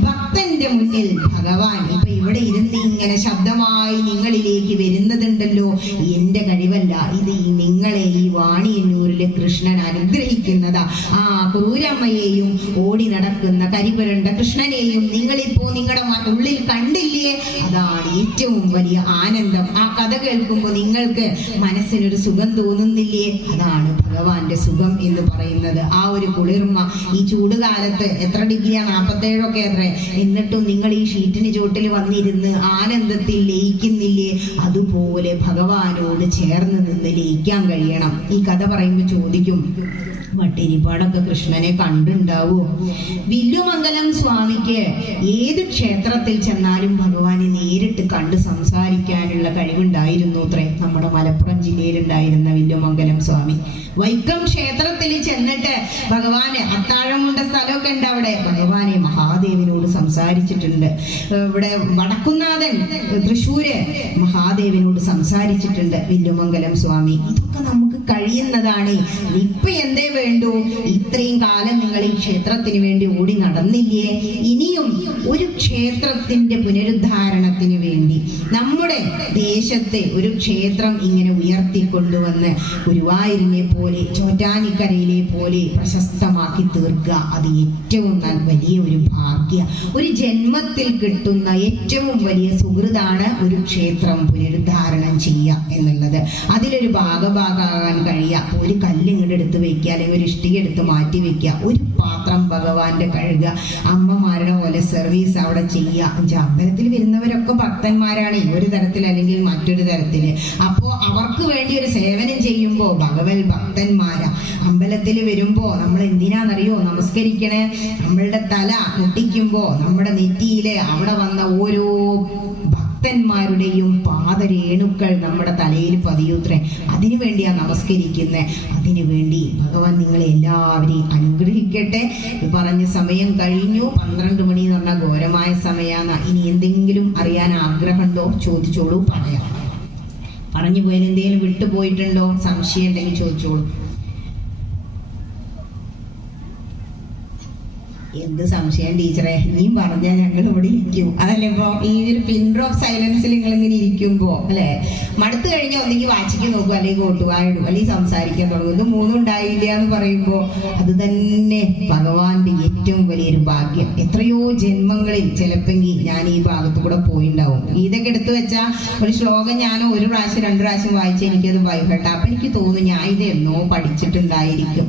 ഭക്തന്റെ മുന്നിൽ ഭഗവാൻ. ഇപ്പൊ ഇവിടെ ഇരുന്ന് ഇങ്ങനെ ശബ്ദമായി നിങ്ങളിലേക്ക് വരുന്നതുണ്ടല്ലോ, എന്റെ കഴിവല്ല, ഇത് നിങ്ങളെ ഈ വാണിയന്നൂരിലെ കൃഷ്ണൻ അനുഗ്രഹിക്കുന്നതാ. ആ ക്രൂരമ്മയെയും ഓടി നടക്കുന്ന കരിപുരണ്ട കൃഷ്ണനെയും നിങ്ങളിപ്പോ നിങ്ങളുടെ ഉള്ളിൽ കണ്ടില്ലേ? അതാണ് ഏറ്റവും വലിയ ആനന്ദം. ആ കഥ കേൾക്കുമ്പോൾ നിങ്ങൾക്ക് മനസ്സിനൊരു സുഖം തോന്നുന്നില്ലേ? അതാണ് ഭഗവാന്റെ സുഖം എന്ന് പറയുന്നത്. ആ ഒരു കുളിർമ ഈ ചൂടുകാലത്ത് എത്ര ഡിഗ്രിയാ? 47 ഒക്കെ അത്രേ. എന്നിട്ടും നിങ്ങൾ ഈ ഷീറ്റിന് ചുവട്ടിൽ വന്നിരുന്ന് ആനന്ദത്തിൽ ലയിക്കുന്നില്ലേ? അതുപോലെ ഭഗവാനോട് ചേർന്ന് നിന്ന് ലയിക്കാൻ കഴിയണം. ഈ കഥ പറയുമ്പോൾ ചോദിക്കും, വട്ടിരിപ്പാടൊക്കെ കൃഷ്ണനെ കണ്ടുണ്ടാവോ? വില്ലുമംഗലം സ്വാമിക്ക് ഏത് ക്ഷേത്രത്തിൽ ചെന്നാലും ഭഗവാനെ നേരിട്ട് കണ്ട് സംസാരിക്കാനുള്ള കഴിവുണ്ടായിരുന്നു അത്രേ. നമ്മുടെ മലപ്പുറം ജില്ലയിലുണ്ടായിരുന്ന വില്ലുമംഗലം സ്വാമി വൈക്കം ക്ഷേത്രത്തിൽ ചെന്നിട്ട് ഭഗവാന് അത്താഴമുണ്ട സ്ഥലമൊക്കെ ഉണ്ട് അവിടെ. ഭഗവാനെ മഹാദേവനോട് സംസാരിച്ചിട്ടുണ്ട്. ഇവിടെ വടക്കുന്നാഥൻ തൃശ്ശൂര് മഹാദേവനോട് സംസാരിച്ചിട്ടുണ്ട് വില്ലുമംഗലം സ്വാമി. ഇതൊക്കെ നമുക്ക് കഴിയുന്നതാണ്. ഇപ്പൊ എന്തേ വേണ്ടു? ഇത്രയും കാലം നിങ്ങൾ ഈ ക്ഷേത്രത്തിന് വേണ്ടി ഓടി നടന്നില്ലേ? ഇനിയും ഒരു ക്ഷേത്രത്തിന്റെ പുനരുദ്ധാരണത്തിന് വേണ്ടി നമ്മുടെ ദേശത്തെ ഒരു ക്ഷേത്രം ഇങ്ങനെ ഉയർത്തിക്കൊണ്ടുവന്ന് ഗുരുവായൂരിനെ പോലെ ചോറ്റാനിക്കരയിലെ പോലെ പ്രശസ്തമാക്കി തീർക്കുക, അത് ഏറ്റവും വലിയ ഒരു ഭാഗ്യ, ഒരു ജന്മത്തിൽ കിട്ടുന്ന ഏറ്റവും വലിയ സുഹൃതാണ് ഒരു ക്ഷേത്രം പുനരുദ്ധാരണം ചെയ്യുക എന്നുള്ളത്. അതിലൊരു ഭാഗഭാഗാകാൻ കഴിയുക. ഒരു കല്ല് ഇങ്ങോട്ട് എടുത്ത് വെക്കുക, അല്ലെങ്കിൽ ഒരു ഇഷ്ടിക എടുത്ത് മാറ്റി വെക്കുക, ഒരു പാത്രം ഭഗവാന്റെ കഴുകുക, അമ്മമാരുടെ പോലെ സർവീസ് അവിടെ ചെയ്യുക. അമ്പലത്തിൽ വരുന്നവരൊക്കെ ഭക്തന്മാരാണ്, ഒരു തരത്തിൽ അല്ലെങ്കിൽ മറ്റൊരു തരത്തില്. അപ്പോ അവർക്ക് വേണ്ടി ഒരു സേവനം ചെയ്യുമ്പോ ഭഗവത് ഭക്തന്മാരാ. അമ്പലത്തിൽ വരുമ്പോ നമ്മൾ എന്തിനാന്നറിയോ നമസ്കരിക്കണേ? നമ്മളുടെ തല മുട്ടിക്കുമ്പോ നമ്മുടെ നെറ്റിയിലെ അവിടെ വന്ന ഓരോ ഭക്തന്മാരുടെയും പാദരേണുക്കൾ നമ്മുടെ തലയിൽ പതിയൂത്രേ. അതിനു വേണ്ടിയാ നമസ്കരിക്കുന്നത്. അതിനു വേണ്ടി ഭഗവാൻ നിങ്ങളെ എല്ലാവരെയും അനുഗ്രഹിക്കട്ടെ. പറഞ്ഞ സമയം കഴിഞ്ഞു. 12 മണി എന്ന് പറഞ്ഞാൽ ഘോരമായ സമയമാണ്. ഇനി എന്തെങ്കിലും അറിയാൻ ആഗ്രഹമുണ്ടോ? ചോദിച്ചോളൂ, പറയാം. പറഞ്ഞു പോയാൽ എന്തെങ്കിലും വിട്ടുപോയിട്ടുണ്ടോ? സംശയം ഉണ്ടെങ്കിൽ ചോദിച്ചോളൂ. എന്ത് സംശയം ടീച്ചറെ? നീ പറഞ്ഞാൽ ഞങ്ങൾ ഇവിടെ ഇരിക്കും. അതല്ലേ ഇപ്പൊ ഈ ഒരു പിൻ ഡ്രോപ്പ് സൈലൻസിൽ നിങ്ങൾ ഇങ്ങനെ ഇരിക്കുമ്പോ അല്ലെ, മടുത്തു കഴിഞ്ഞാൽ ഒന്നെങ്കിൽ വാച്ചിക്ക് നോക്കും, അല്ലെങ്കിൽ ഓട്ടുവായിടും, അല്ലെങ്കിൽ സംസാരിക്കാൻ തുടങ്ങും. ഇത് മൂന്നും ഉണ്ടായില്ല എന്ന് പറയുമ്പോ അത് തന്നെ ഭഗവാന്റെ ഏറ്റവും വലിയൊരു ഭാഗ്യം. എത്രയോ ജന്മങ്ങളിൽ ചിലപ്പെങ്കിൽ ഞാൻ ഈ ഭാഗത്ത് കൂടെ പോയിണ്ടാവും. ഇതൊക്കെ എടുത്തു വെച്ചാൽ ഒരു ശ്ലോകം ഞാൻ 1 പ്രാവശ്യം 2 പ്രാവശ്യം വായിച്ച് എനിക്കത് ഭയപ്പെട്ട. അപ്പൊ എനിക്ക് തോന്നുന്നു ഞാൻ ഇത് എന്നോ പഠിച്ചിട്ടുണ്ടായിരിക്കും.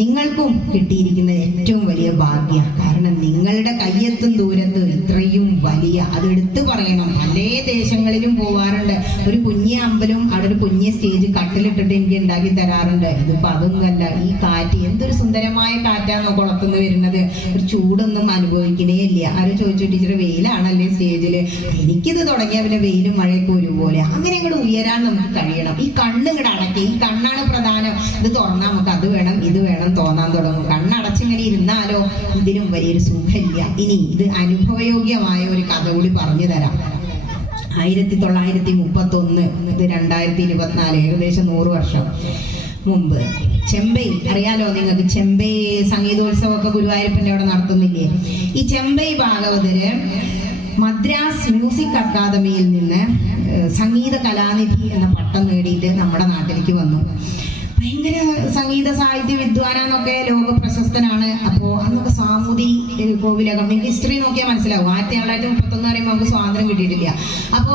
നിങ്ങൾക്കും കിട്ടിയിരിക്കുന്ന ഏറ്റവും വലിയ ഭാഗ്യം. കാരണം നിങ്ങളുടെ കയ്യെത്തും ദൂരത്ത് ഇത്രയും വലിയ, അത് എടുത്തു പറയണം. പല ദേശങ്ങളിലും പോവാറുണ്ട്, ഒരു കുഞ്ഞി അമ്പലം അവിടെ ഒരു കുഞ്ഞി സ്റ്റേജ് കട്ടിലിട്ടിട്ട് എനിക്ക് ഉണ്ടാക്കി തരാറുണ്ട്. ഇതിപ്പോ അതൊന്നുമല്ല. ഈ കാറ്റ് എന്തൊരു സുന്ദരമായ കാറ്റാണോ കുളത്തുനിന്ന് വരുന്നത്. ഒരു ചൂടൊന്നും അനുഭവിക്കണേ ഇല്ല. ആരും ചോദിച്ചു, ടീച്ചർ വെയിലാണല്ലേ സ്റ്റേജില്? എനിക്കിത് തുടങ്ങിയ പിന്നെ വെയിലും മഴയൊക്കെ ഒരുപോലെ. അങ്ങനെ ഇങ്ങോട്ട് ഉയരാൻ നമുക്ക് കഴിയണം. ഈ കണ്ണ് ഇങ്ങോട്ട് അടക്കി, ഈ കണ്ണാണ് പ്രധാനം. ഇത് തുറന്നാൽ നമുക്ക് അത് വേണം ഇത് വേണം തോന്നാൻ തുടങ്ങും. കണ്ണടച്ചിങ്ങനെ ഇരുന്നാലോ ഇതിനും വലിയൊരു സുഖമില്ല. ഇനി ഇത് അനുഭവയോഗ്യമായ ഒരു കഥ കൂടി പറഞ്ഞു തരാം. 1931, ഇത് 2024, ഏകദേശം 100 വർഷം മുമ്പ് ചെമ്പൈ അറിയാലോ നിങ്ങൾക്ക്. ചെമ്പൈ സംഗീതോത്സവമൊക്കെ ഗുരുവായൂരപ്പന്റെ അവിടെ നടത്തുന്നില്ലേ? ഈ ചെമ്പൈ ഭാഗവതര് മദ്രാസ് മ്യൂസിക് അക്കാദമിയിൽ നിന്ന് സംഗീത കലാനിധി എന്ന പട്ടം നേടിയിട്ട് നമ്മുടെ നാട്ടിലേക്ക് വന്നു. ഭയങ്കര സംഗീത സാഹിത്യ വിദ്വാനാന്നൊക്കെ ലോക പ്രശസ്തനാണ്. അപ്പോ അന്നൊക്കെ സാമൂതിരി കോവിലകം, നിങ്ങൾക്ക് ഹിസ്റ്ററി നോക്കിയാൽ മനസ്സിലാവും. 1931 പറയുമ്പോൾ നമുക്ക് സ്വാതന്ത്ര്യം കിട്ടിയിട്ടില്ല. അപ്പോ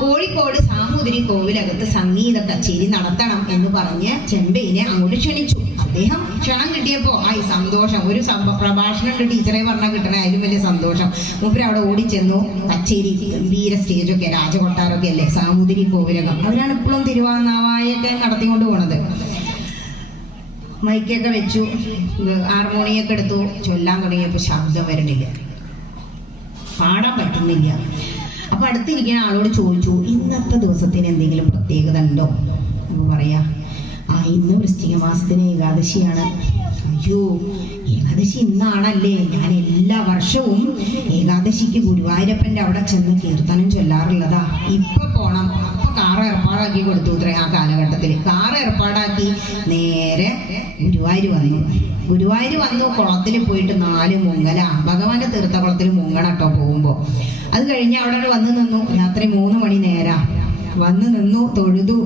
കോഴിക്കോട് സാമൂതിരി കോവിലകത്ത് സംഗീത കച്ചേരി നടത്തണം എന്ന് പറഞ്ഞ് ചെമ്പൈനെ അങ്ങോട്ട് ക്ഷണിച്ചു. അദ്ദേഹം ക്ഷണം കിട്ടിയപ്പോ സന്തോഷം. ഒരു പ്രഭാഷണം ടീച്ചറെ പറഞ്ഞാൽ കിട്ടണേ അതിലും വലിയ സന്തോഷം. മൂപ്പര് അവിടെ ഓടിച്ചെന്നു. കച്ചേരി ഗംഭീര സ്റ്റേജൊക്കെ, രാജകൊട്ടാരമൊക്കെ അല്ലേ സാമൂതിരി കോവിലകം. അവരാണ് ഇപ്പോഴും തിരുവാനാവായൊക്കെ നടത്തിക്കൊണ്ട് പോണത്. മൈക്കൊക്കെ വെച്ചു, ഹാർമോണിയൊക്കെ എടുത്തു. ചൊല്ലാൻ തുടങ്ങിയപ്പോ ശബ്ദം വരണില്ല, പാടാൻ പറ്റുന്നില്ല. അപ്പൊ അടുത്തിരിക്കുന്ന ആളോട് ചോദിച്ചു, ഇന്നത്തെ ദിവസത്തിന് എന്തെങ്കിലും പ്രത്യേകത ഉണ്ടോ? അപ്പൊ പറയാ, ഇന്ന് വൃശ്ചിക മാസത്തിന് ഏകാദശിയാണ്. അയ്യോ, ഏകാദശി ഇന്നാണല്ലേ? ഞാൻ എല്ലാ വർഷവും ഏകാദശിക്ക് ഗുരുവായൂരപ്പന്റെ അവിടെ ചെന്ന് കീർത്തനം ചൊല്ലാറുള്ളതാ. ഇപ്പൊ പോണം. അപ്പൊ കാറ് ഏർപ്പാടാക്കി കൊടുത്തു ഇത്രേ. ആ കാലഘട്ടത്തിൽ കാറ് ഏർപ്പാടാക്കി നേരെ ഗുരുവായൂർ വന്നു. കുളത്തിൽ പോയിട്ട് 4 മുങ്ങല, ഭഗവാന്റെ തീർത്ഥകുളത്തിൽ മുങ്ങണട്ടോ പോകുമ്പോ. അത് കഴിഞ്ഞ് അവിടെ വന്ന് നിന്നു. രാത്രി 3 മണി നേരാ. വന്ന് നിന്നു, തൊഴുതു,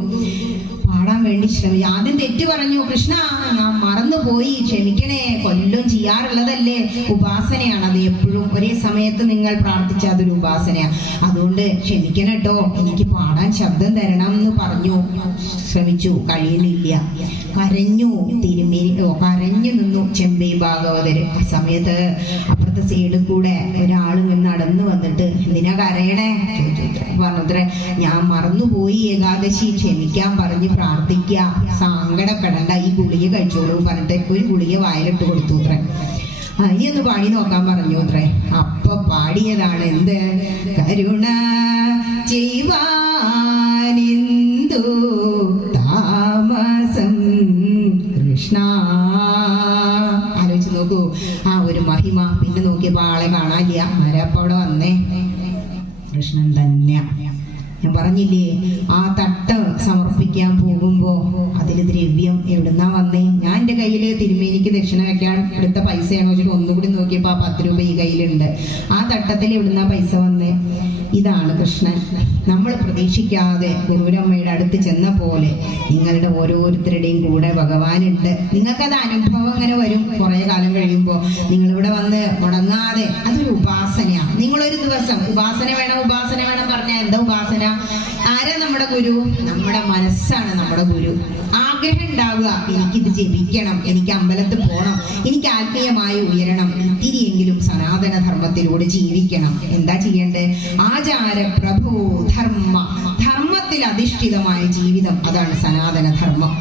പാടാൻ വേണ്ടി ശ്രമിച്ചു. ആദ്യം തെറ്റ് പറഞ്ഞു, കൃഷ്ണ ഞാൻ മറന്നുപോയി, ക്ഷമിക്കണേ, കൊല്ലം ചെയ്യാറുള്ളതല്ലേ, ഉപാസനയാണ് അത്. എപ്പോഴും ഒരേ സമയത്ത് നിങ്ങൾ പ്രാർത്ഥിച്ച അതൊരു ഉപാസനയാണ്, അതുകൊണ്ട് ക്ഷമിക്കണം കേട്ടോ, എനിക്ക് പാടാൻ ശബ്ദം തരണം എന്ന് പറഞ്ഞു. ശ്രമിച്ചു, കഴിയുന്നില്ല. കരഞ്ഞു കരഞ്ഞു നിന്നു ചെമ്പൈ ഭാഗവതര്. ആ സമയത്ത് അപ്പുറത്തെ സൈഡിൽ കൂടെ ഒരാൾ നടന്നു വന്നിട്ട്, എന്തിനാ കരയണേ പറഞ്ഞത്രേ, ഞാൻ മറന്നുപോയി ഏകാദശി, ക്ഷമിക്കാൻ പറഞ്ഞ് പ്രാർത്ഥിക്കുക, സങ്കടപ്പെടണ്ട, ഈ ഗുളിക കഴിച്ചോളൂ പറഞ്ഞിട്ട് ഒരു ഗുളിക വായിലിട്ട് കൊടുത്തു അത്രേ. ഇനി ഒന്ന് പാടി നോക്കാൻ പറഞ്ഞു അത്രേ. അപ്പൊ പാടിയതാണ് എന്ത്? കരുണ ചെയ്വാനിന്ദു താമസം കൃഷ്ണ. ആലോചിച്ച് നോക്കൂ ആ ഒരു മഹിമ. പിന്നെ നോക്കിയപ്പോ ആളെ കാണാനില്ല. ആരാപ്പ അവിടെ വന്നേ? കൃഷ്ണൻ തന്നെ. ഞാൻ പറഞ്ഞില്ലേ, ആ തട്ട് സമർപ്പിക്കാൻ പോകുമ്പോ അതിൽ ദ്രവ്യം എവിടുന്നാ വന്നേ? ഞാൻ എന്റെ കയ്യില് തിരുമേനിക്ക് ദക്ഷിണ വെക്കാൻ എടുത്ത പൈസയാണോ വെച്ചിട്ട് ഒന്നുകൂടി നോക്കിയപ്പോ ആ 10 രൂപ ഈ കയ്യിലുണ്ട്. ആ തട്ടത്തിൽ എവിടുന്നാ പൈസ വന്നേ? ഇതാണ് കൃഷ്ണൻ. നമ്മൾ പ്രതീക്ഷിക്കാതെ ഗുരുവരമ്മയുടെ അടുത്ത് ചെന്ന പോലെ നിങ്ങളുടെ ഓരോരുത്തരുടെയും കൂടെ ഭഗവാനുണ്ട്. നിങ്ങൾക്കത് അനുഭവം അങ്ങനെ വരും. കുറെ കാലം കഴിയുമ്പോൾ നിങ്ങളിവിടെ വന്ന് മുടങ്ങാതെ, അതൊരു ഉപാസനയാണ്. നിങ്ങളൊരു ദിവസം ഉപാസന വേണം പറഞ്ഞാൽ എന്താ ഉപാസന? ആരാ നമ്മുടെ ഗുരു? നമ്മുടെ മനസ്സാണ് നമ്മുടെ ഗുരു. ആഗ്രഹം ഉണ്ടാവുക, എനിക്കിത് ജപിക്കണം, എനിക്ക് അമ്പലത്തിൽ പോകണം, എനിക്ക് ആത്മീയമായി ഉയരണം, ഇത്തിരിയെങ്കിലും സനാതന ധർമ്മത്തിലൂടെ ജീവിക്കണം. എന്താ ചെയ്യേണ്ടേ? ആചാര പ്രഭോ ധർമ്മ, ധർമ്മത്തിൽ അധിഷ്ഠിതമായ ജീവിതം, അതാണ് സനാതന ധർമ്മം.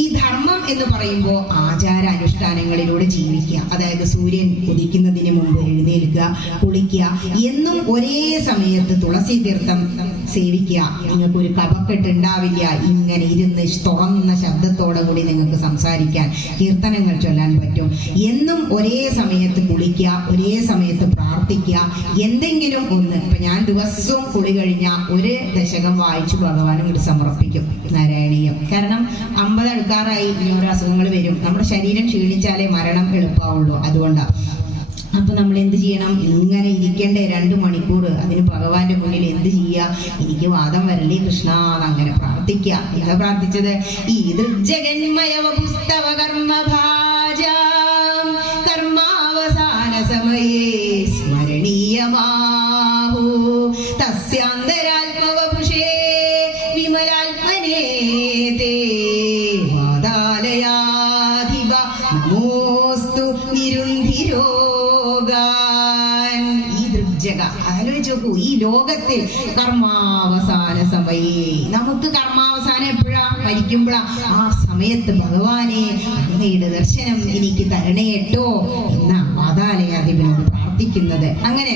ഈ ധർമ്മം എന്ന് പറയുമ്പോൾ ആചാര അനുഷ്ഠാനങ്ങളിലൂടെ ജീവിക്കുക. അതായത് സൂര്യൻ ഉദിക്കുന്നതിന് മുമ്പ് എഴുന്നേൽക്കുക, കുളിക്കുക, എന്നും ഒരേ സമയത്ത് തുളസി തീർത്ഥം സേവിക്കുക. നിങ്ങൾക്ക് ഒരു കഫക്കെട്ട് ഉണ്ടാവില്ല. ഇങ്ങനെ ഇരുന്ന് തുറന്ന ശബ്ദത്തോടെ കൂടി നിങ്ങൾക്ക് സംസാരിക്കാൻ, കീർത്തനങ്ങൾ ചൊല്ലാൻ പറ്റും. എന്നും ഒരേ സമയത്ത് കുളിക്കുക, ഒരേ സമയത്ത് പ്രാർത്ഥിക്കുക. എന്തെങ്കിലും ഒന്ന്, ഇപ്പൊ ഞാൻ ദിവസവും കുളി കഴിഞ്ഞ 1 ദശകം വായിച്ചു ഭഗവാനും കൂടി സമർപ്പിക്കും, നാരായണീയം. കാരണം 50 അടുക്കാറായി, ഇനി ഓരോ അസുഖങ്ങൾ വരും. നമ്മുടെ ശരീരം ക്ഷീണിച്ചാലേ മരണം എളുപ്പമാവുള്ളൂ. അതുകൊണ്ടാണ്. അപ്പൊ നമ്മൾ എന്ത് ചെയ്യണം? ഇങ്ങനെ ഇരിക്കേണ്ടേ 2 മണിക്കൂർ. അതിന് ഭഗവാന്റെ മുന്നിൽ എന്ത് ചെയ്യുക? എനിക്ക് വാദം വരല്ലേ കൃഷ്ണ, അങ്ങനെ പ്രാർത്ഥിക്കുക. എന്താ പ്രാർത്ഥിച്ചത്? ഈ ദൃജഗന്മയവ പുസ്തവ കർമ്മഭാജാം കർമാവസാന സമയേ സ്മരണീയമാഹു തസ്യാന്തരാത്മവപുഷേ വിമലാത്മനേ തേ വാദാലയാധിപ നമോസ്തു നിരുന്ധിരോ. പഞ്ചക. ആലോചിച്ച് നോക്കൂ, ഈ ലോകത്തിൽ കർമാവസാന സമയേ, നമുക്ക് കർമാവസാനം എപ്പോഴാ? മരിക്കുമ്പോഴാ. ആ സമയത്ത് ഭഗവാനെ അങ്ങയുടെ ദർശനം എനിക്ക് തരണേ കേട്ടോ എന്ന വാതാലയാധിപനോട് പ്രാർത്ഥിക്കുന്നത്. അങ്ങനെ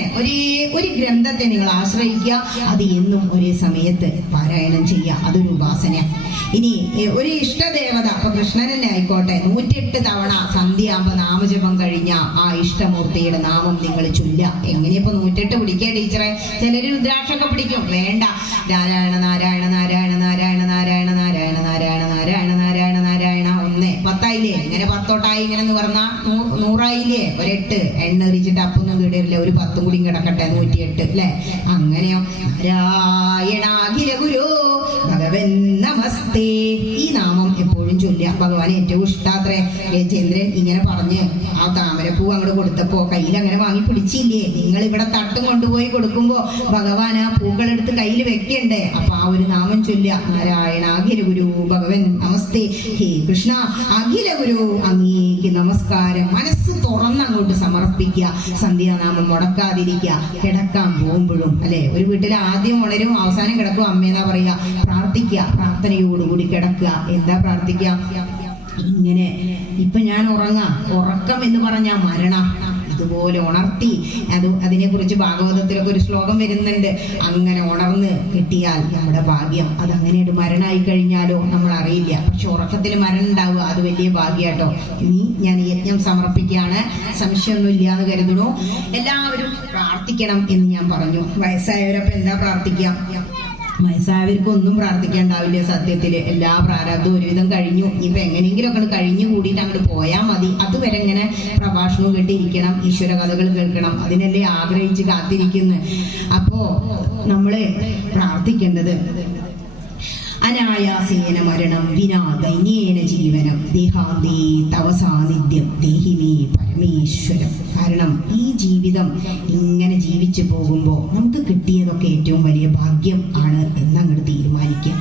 ഒരു ഗ്രന്ഥത്തെ നിങ്ങൾ ആശ്രയിക്കുക, അത് എന്നും ഒരേ സമയത്ത് പാരായണം ചെയ്യുക, അതൊരു ഉപാസന. ഇനി ഒരു ഇഷ്ടദേവത, അപ്പൊ കൃഷ്ണൻ തന്നെ ആയിക്കോട്ടെ, 108 തവണ സന്ധ്യയാകുമ്പോ നാമജപം കഴിഞ്ഞ ആ ഇഷ്ടമൂർത്തിയുടെ നാമം നിങ്ങൾ ചൊല്ലുക. എങ്ങനെയപ്പോ 108 പിടിക്കുക ടീച്ചറെ? ചിലര് രുദ്രാക്ഷമൊക്കെ പിടിക്കും. വേണ്ട, നാരായണ നാരായണ നാരായണ നാരായണ നാരായണ നാരായണ നാരായണ നാരായണ നാരായണ നാരായണ 1 10 ഇങ്ങനെ 10 ഇങ്ങനെ എന്ന് പറഞ്ഞാൽ 100 ഒരു 8 എണ്ണ എറിച്ചിട്ട് അപ്പൊന്നും കിടരില്ല, ഒരു 10 കൂടി കിടക്കട്ടെ, 108 അല്ലെ? അങ്ങനെയോ നാരായണാഖില ഗുരു ഭഗവൻ നമസ്തേ, ഈ നാമം എപ്പോഴും ചൊല്ലുക. ഭഗവാൻ ഏറ്റവും ഇഷ്ടാത്രേ. ഗജേന്ദ്രൻ ഇങ്ങനെ പറഞ്ഞ് ആ താമരപ്പൂ അങ്ങോട്ട് കൊടുത്തപ്പോ കയ്യിൽ അങ്ങനെ വാങ്ങി പിടിച്ചില്ലേ? നിങ്ങൾ ഇവിടെ തട്ടും കൊണ്ടുപോയി കൊടുക്കുമ്പോ ഭഗവാൻ ആ പൂക്കളെടുത്ത് കയ്യിൽ വെക്കണ്ടേ? അപ്പൊ ആ ഒരു നാമം ചൊല്ലുക, നാരായണ അഖില ഗുരു ഭഗവൻ നമസ്തേ. ഹേ കൃഷ്ണ അഖില ഗുരു അങ്ങേക്ക് നമസ്കാരം. മനസ്സ് തുറന്ന് അങ്ങോട്ട് സമർപ്പിക്കുക, സന്ധ്യാനാമം മുടക്കാതിരിക്കുക. കിടക്കാൻ പോകുമ്പോഴും അല്ലെ, ഒരു വീട്ടിൽ ആദ്യം ഉണരും അവസാനം കിടക്കും അമ്മേന്നാ പറയുക. പ്രാർത്ഥിക്കുക, പ്രാർത്ഥനയോടുകൂടി കിടക്കുക. എന്താ പ്രാർത്ഥിക്കുക? ഇങ്ങനെ ഇപ്പൊ ഞാൻ ഉറങ്ങാം, ഉറക്കം എന്ന് പറഞ്ഞാ മരണം, ഇതുപോലെ ഉണർത്തി. അതിനെ കുറിച്ച് ഭാഗവതത്തിലൊക്കെ ഒരു ശ്ലോകം വരുന്നുണ്ട്. അങ്ങനെ ഉണർന്ന് കിട്ടിയാൽ നമ്മുടെ ഭാഗ്യം. അതങ്ങനെ മരണമായി കഴിഞ്ഞാലോ നമ്മൾ അറിയില്ല, പക്ഷെ ഉറക്കത്തിൽ മരണം ഉണ്ടാവുക, അത് വലിയ ഭാഗ്യാട്ടോ. ഇനി ഞാൻ യജ്ഞം സമർപ്പിക്കുകയാണ്, സംശയമൊന്നുമില്ല എന്ന് കരുതുന്നു. എല്ലാവരും പ്രാർത്ഥിക്കണം എന്ന് ഞാൻ പറഞ്ഞു. വയസ്സായവരപ്പൊ എന്താ പ്രാർത്ഥിക്കാം? വയസ്സായവർക്ക് ഒന്നും പ്രാർത്ഥിക്കാണ്ടാവില്ല സത്യത്തില്. എല്ലാ പ്രാരാബ്ദവും ഒരുവിധം കഴിഞ്ഞു. ഇപ്പൊ എങ്ങനെയെങ്കിലും ഒക്കെ കഴിഞ്ഞു കൂടിയിട്ട് അങ്ങോട്ട് പോയാൽ മതി. അതുവരെ ഇങ്ങനെ പ്രഭാഷണവും കേട്ടിരിക്കണം, ഈശ്വര കഥകൾ കേൾക്കണം, അതിനല്ലേ ആഗ്രഹിച്ച് കാത്തിരിക്കുന്നു. അപ്പോ നമ്മള് പ്രാർത്ഥിക്കേണ്ടത് അനായാസേന മരണം വിനാ ദൈന്യേന ജീവനം ദേഹാന്തേ തവ സാന്നിധ്യം ദേഹിമേ പരമേശ്വരം. കാരണം ഈ ജീവിതം ഇങ്ങനെ ജീവിച്ചു പോകുമ്പോൾ നമുക്ക് കിട്ടിയതൊക്കെ ഏറ്റവും വലിയ ഭാഗ്യം ആണ് എന്നങ്ങോട്ട് തീരുമാനിക്കുക.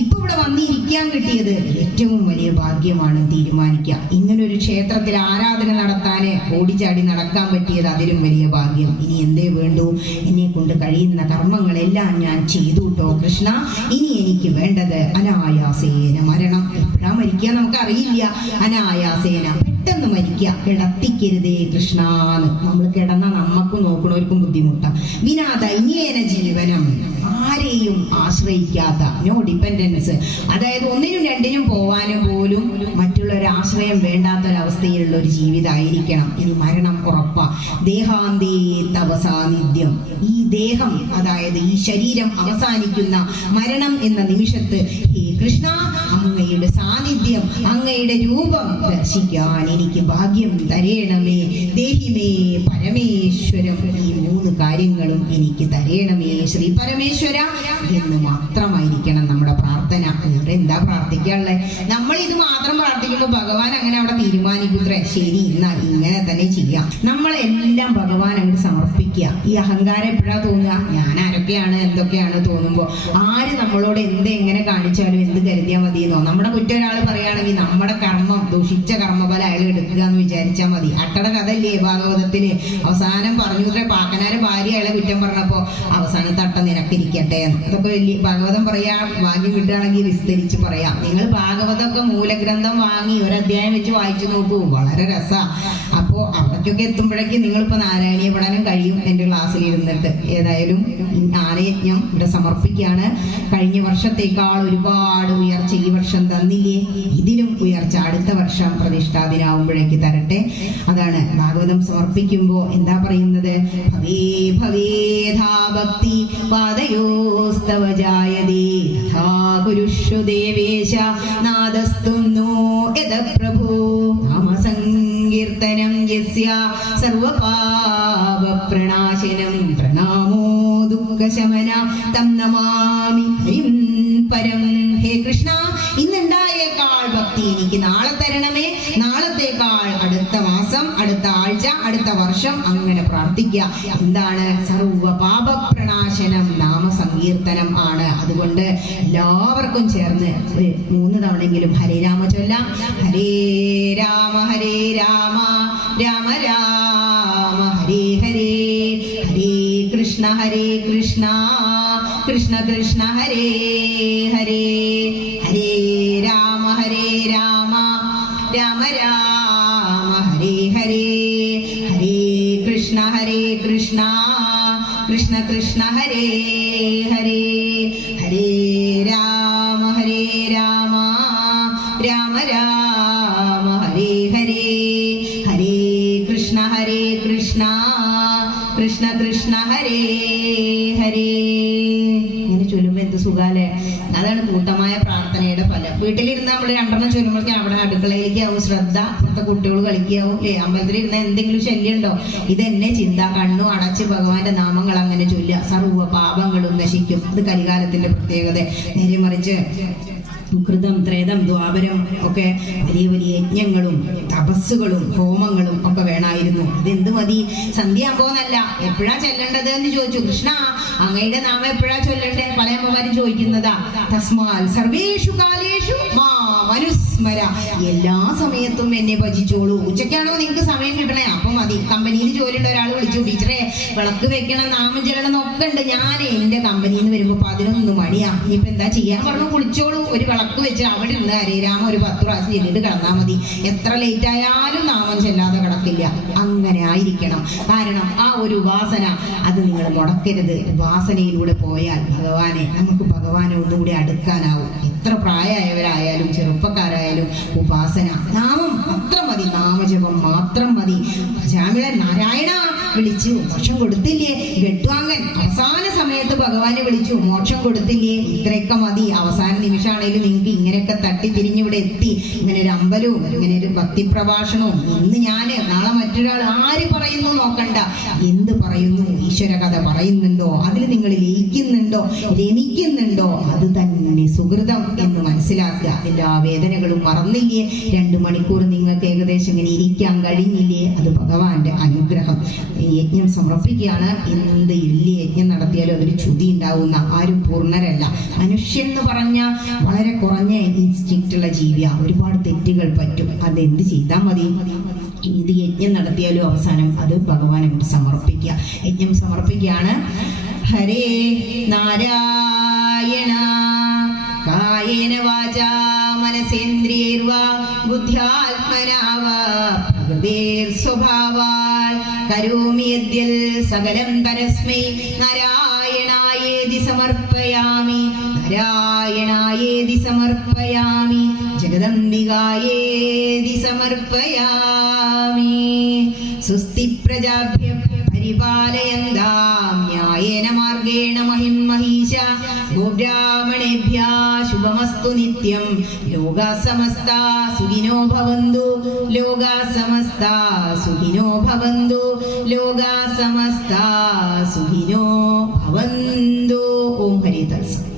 ഇപ്പൊ ഇവിടെ വന്നിരിക്കാൻ കിട്ടിയത് ഏറ്റവും വലിയ ഭാഗ്യമാണ് തീരുമാനിക്കുക. ഇങ്ങനൊരു ക്ഷേത്രത്തിൽ ആരാധന നടത്താന് ഓടിച്ചാടി നടക്കാൻ പറ്റിയത് അതിലും വലിയ ഭാഗ്യം. ഇനി എന്തേ വേണ്ടു? എന്നെ കൊണ്ട് കഴിയുന്ന കർമ്മങ്ങളെല്ലാം ഞാൻ ചെയ്തു കേട്ടോ കൃഷ്ണ. ഇനി എനിക്ക് വേണ്ടത് അനായാസേന മരണം. എപ്പോഴാ മരിക്കുക നമുക്ക് അറിയില്ല. അനായാസേന പെട്ടെന്ന് മരിക്കുക. കിടത്തിക്കരുതേ കൃഷ്ണാന്ന്. നമ്മൾ കിടന്ന നമ്മക്കും നോക്കണവർക്കും ബുദ്ധിമുട്ടാ. വിനാ ദൈന്യേന ജീവനം, ആരെയും ആശ്രയിക്കാത്ത, നോ ഡിപ്പെൻഡൻസ്. അതായത് ഒന്നിനും രണ്ടിനും പോവാനും പോലും മറ്റുള്ളൊരു ആശ്രയം വേണ്ടാത്തൊരവസ്ഥയിലുള്ള ഒരു ജീവിതമായിരിക്കണം. ഇനി മരണം ഉറപ്പാ. ദേഹാന്തേ തവ സാന്നിധ്യം, ഈ ദേഹം അതായത് ഈ ശരീരം അവസാനിക്കുന്ന മരണം എന്ന നിമിഷത്ത് ഹേ കൃഷ്ണ അങ്ങയുടെ സാന്നിധ്യം, അങ്ങയുടെ രൂപം ദർശിക്കാൻ എനിക്ക് ഭാഗ്യം തരേണമേ. ദേഹിമേ പരമേശ്വരം, ഈ 3 കാര്യങ്ങളും എനിക്ക് തരേണമേ ശ്രീ പരമേശ്വര എന്ന് മാത്രമായിരിക്കണം നമ്മുടെ പ്രാർത്ഥന. ഇവിടെ എന്താ പ്രാർത്ഥിക്കാനുള്ളത്? നമ്മൾ ഇത് മാത്രം പ്രാർത്ഥിക്കുമ്പോൾ ഭഗവാൻ അങ്ങനെ അവിടെ തീരുമാനിക്കൂത്രേ, ശരി എന്നാ ഇങ്ങനെ തന്നെ ചെയ്യാം. നമ്മളെല്ലാം ഭഗവാൻ അങ്ങോട്ട് സമർപ്പിക്കുക. ഈ അഹങ്കാരം എപ്പോഴാ തോന്നുക? ഞാൻ ആരൊക്കെയാണ് എന്തൊക്കെയാണ് തോന്നുമ്പോ ആര് നമ്മളോട് എങ്ങനെ കാണിച്ചാലും എന്ത് കരുതിയാൽ മതിയെന്നോ. നമ്മുടെ കുറ്റം ഒരാൾ പറയുകയാണെങ്കിൽ നമ്മുടെ കർമ്മം, ദുഷിച്ച കർമ്മഫലം അയാൾ എടുക്കുക എന്ന് വിചാരിച്ചാൽ മതി. അട്ടയുടെ കഥല്ലേ ഭാഗവതത്തില്? അവസാനം പറഞ്ഞൂത്രേ, പാക്കനാരെ ഭാര്യ അയാളെ കുറ്റം പറഞ്ഞപ്പോ അവസാനത്തെ അട്ട നിനക്കിരിക്കട്ടെ എന്ന്. അതൊക്കെ വലിയ ഭാഗവതം പറയാ. ഭാഗ്യം കിട്ടുകയാണെങ്കിൽ വിസ്തരിച്ച് പറയാം. നിങ്ങൾ ഭാഗവതമൊക്കെ മൂലഗ്രന്ഥം വാങ്ങി ഒരു അധ്യായം വെച്ച് വായിച്ചു നോക്കൂ, വളരെ രസാ. അപ്പോ അവിടേക്കൊക്കെ എത്തുമ്പോഴേക്കും നിങ്ങളിപ്പോ നാരായണീയ പഠനം കഴിയും എന്റെ ക്ലാസ്സിൽ ഇരുന്നിട്ട്. ഏതായാലും ആനയജ്ഞം ഇവിടെ സമർപ്പിക്കുകയാണ്. കഴിഞ്ഞ വർഷത്തേക്കാൾ ഒരുപാട് ഉയർച്ച ഈ വർഷം തന്നില്ലേ, ഇതിലും ഉയർച്ച അടുത്ത വർഷം പ്രതിഷ്ഠാദിനാവുമ്പോഴേക്ക് തരട്ടെ. അതാണ് ഭാഗവതം സമർപ്പിക്കുമ്പോ എന്താ പറയുന്നത്? ഭവേ ഭവേധാ ഭക്തി പാദയോസ്തവ ജായതേ തഥാ കുരുഷു ദേവേശ നാദസ്തുന്നോ യദ പ്രഭോ നാമസങ്കീർത്തനം യസ്യ സർവപാപ പ്രണാശനം പ്രണാമോ ദുഃഖശമന തം നമാമി ഹരിം പരം. ഹേ കൃഷ്ണ, ഇന്നുണ്ടായേക്കാൾ ഭക്തി എനിക്ക് നാളെ തരണമേ. നാളത്തേക്കാൾ അടുത്ത മാസം, അടുത്ത ആഴ്ച, അടുത്ത വർഷം, അങ്ങനെ പ്രാർത്ഥിക്കുക. എന്താണ്? സർവ പാപ പ്രണാശനം നാമസങ്കീർത്തനം ആണ്. അതുകൊണ്ട് എല്ലാവർക്കും ചേർന്ന് 3 തവണയെങ്കിലും ഹരേ രാമ ചൊല്ലാം. ഹരേ രാമ ഹരേ രാമ രാമ രാമ ഹരേ ഹരേ, ഹരേ കൃഷ്ണ ഹരേ കൃഷ്ണ കൃഷ്ണ കൃഷ്ണ ഹരേ ഹരേ ഹരേ രാമ രാമ രാമ ഹരേ ഹരേ ഹരേ കൃഷ്ണ കൃഷ്ണ കൃഷ്ണ ഹരേ ഹരേ ഹരേ രാമ രാമ രാമ ഹരേ ഹരേ ഹരേ കൃഷ്ണ കൃഷ്ണ ഹരേ ഹരേ. ഇങ്ങനെ ചൊല്ലുമ്പോ എന്ത് സുഖാലേ. അതാണ് കൂട്ടമായ പ്രാർത്ഥനയുടെ ഫലം. വീട്ടിലിരുന്ന് നമ്മൾ രണ്ടെണ്ണം ചൊല്ലുമ്പോഴേക്കും അവിടെ അടുക്കളയിലേക്കാവും ശ്രദ്ധ, ഇപ്പോഴത്തെ കുട്ടികൾ കളിക്കാവും. അമ്പലത്തിലിരുന്ന എന്തെങ്കിലും ശല്യം ഉണ്ടോ? ഇതെന്നെ ചിന്ത. കണ്ണു അടച്ച് ഭഗവാന്റെ നാമങ്ങൾ അങ്ങനെ ചൊല്ലുക, സർവ്വ പാപങ്ങളും നശിക്കും. ഇത് കലികാലത്തിന്റെ പ്രത്യേകത. നേരെ മറിച്ച് കൃതം ത്രേതം ദ്വാപരം ഒക്കെ വലിയ വലിയ യജ്ഞങ്ങളും തപസ്സുകളും ഹോമങ്ങളും ഒക്കെ വേണമായിരുന്നു. ഇതെന്ത് മതി? സന്ധ്യാകുമ്പോന്നല്ല, എപ്പോഴാ ചെല്ലേണ്ടത് എന്ന് ചോദിച്ചു. കൃഷ്ണ, അങ്ങയുടെ നാമം എപ്പോഴാ ചൊല്ലണ്ടേ? പല അമ്മമാരും ചോദിക്കുന്നതാ. തസ്മാൽ സർവേഷു കാലേഷു മാമനുസ്മര. എല്ലാ സമയത്തും എന്നെ ഭജിച്ചോളൂ. ഉച്ചയ്ക്കാണോ നിങ്ങൾക്ക് സമയം കിട്ടണേ? അപ്പൊ മതി. കമ്പനിയിൽ ജോലിയുള്ള ഒരാൾ വിളിച്ചു, ടീച്ചറെ വിളക്ക് വെക്കണം, നാമം ചെല്ലണം എന്നൊക്കെ ഉണ്ട്. ഞാൻ എന്റെ കമ്പനിയിൽ നിന്ന് വരുമ്പോ 11 മണിയാ. ഇനിയിപ്പോ എന്താ ചെയ്യാൻ പറഞ്ഞു? കുളിച്ചോളൂ. ഒരു വിളക്ക് വെച്ച് അവിടെ ഇരുന്ന് ഹരേ രാമ ഒരു 10 പ്രാവശ്യം ചെല്ലിട്ട് കിടന്നാൽ മതി. എത്ര ലേറ്റ് ആയാലും നാമം ചെല്ലാതെ കിടക്കില്ല. അങ്ങനെ ആയിരിക്കണം. കാരണം ആ ഒരു ഉപാസന അത് നിങ്ങൾ മുടക്കരുത്. ഉപാസനയിലൂടെ പോയാൽ നമുക്ക് ഭഗവാനെ ഒന്നുകൂടി അടുക്കാനാവും. എത്ര പ്രായമായവരായാലും ചെറുപ്പക്കാരായാലും ഉപാസന, നാമം അത്ര മതി. നാമജപം മാത്രം മതി. ശ്യാമിളൻ നാരായണ വിളിച്ചു, മോക്ഷം കൊടുത്തില്ലേ? ഗഡ്വാങ്കൻ അവസാന സമയത്ത് ഭഗവാനെ വിളിച്ചു, മോക്ഷം കൊടുത്തില്ലേ? ഇത്രയൊക്കെ മതി. അവസാന നിമിഷമാണെങ്കിലും നിങ്ങൾക്ക് ഇങ്ങനെയൊക്കെ തട്ടിത്തിരിഞ്ഞ് ഇവിടെ എത്തി. ഇങ്ങനെ ഒരു അമ്പലവും ഇങ്ങനെ ഒരു ഭക്തി പ്രഭാഷണവും ഇന്ന് ഞാന് നാളെ മറ്റൊരാൾ ആര് പറയുന്നു നോക്കണ്ട. എന്ത് പറയുന്നു? ഈശ്വര കഥ പറയുന്നുണ്ടോ? അതിൽ നിങ്ങൾ ലയിക്കുന്നുണ്ടോ, രമിക്കുന്നുണ്ടോ? അത് തന്നെ സുഹൃതം എന്ന് മനസ്സിലാക്കുക. എല്ലാ വേദനകളും മറന്നില്ലേ? 2 മണിക്കൂർ നിങ്ങൾക്ക് ഏകദേശം ഇങ്ങനെ ഇരിക്കാൻ കഴിഞ്ഞില്ലേ? അത് ഭഗവാന്റെ അനുഗ്രഹം. യജ്ഞം സമർപ്പിക്കുകയാണ്. എന്ത് ഇല്ലി യജ്ഞം നടത്തിയാലും അതൊരു ചുതി ഉണ്ടാവുന്ന ആരും പൂർണ്ണരല്ല. മനുഷ്യൻ എന്ന് പറഞ്ഞ വളരെ കുറഞ്ഞ ഇൻസ്റ്റിക്റ്റുള്ള ജീവിയാ. ഒരുപാട് തെറ്റുകൾ പറ്റും. അതെന്ത് ചെയ്താൽ മതി? ഇത് യജ്ഞം നടത്തിയാലും അവസാനം അത് ഭഗവാനെ കൊണ്ട് സമർപ്പിക്കുക. യജ്ഞം സമർപ്പിക്കുകയാണ്. ഹരേ നാരായണ കായേന വാചാ മനസേന്ദ്രിയൈർവാ ബുദ്ധ്യാത്മനാ വാ പ്രകൃതേർ സ്വഭാവാൽ കരോമി യദ്യൽ സകലം പരസ്മൈ നാരായണായേതി സമർപ്പയാമി നാരായണായേതി സമർപ്പയാമി ജഗദംബികായേതി സമർപ്പയാമി. സ്വസ്തി പ്രജാഭ്യ പരിപാലയന്താം ന്യായേന മാർഗേണ മഹിം മഹീശ ഗോബ്രാഹ്മണേഭ്യഃ ശുഭമസ്തു നിത്യം. ലോകാ സമസ്താ സുഖിനോ ഭവന്തു ലോകാ സമസ്താ സുഖിനോ ഭവന്തു ലോകാ സമസ്താ സുഖിനോ ഭവന്തു. ഓം ഹരി തത്സത്.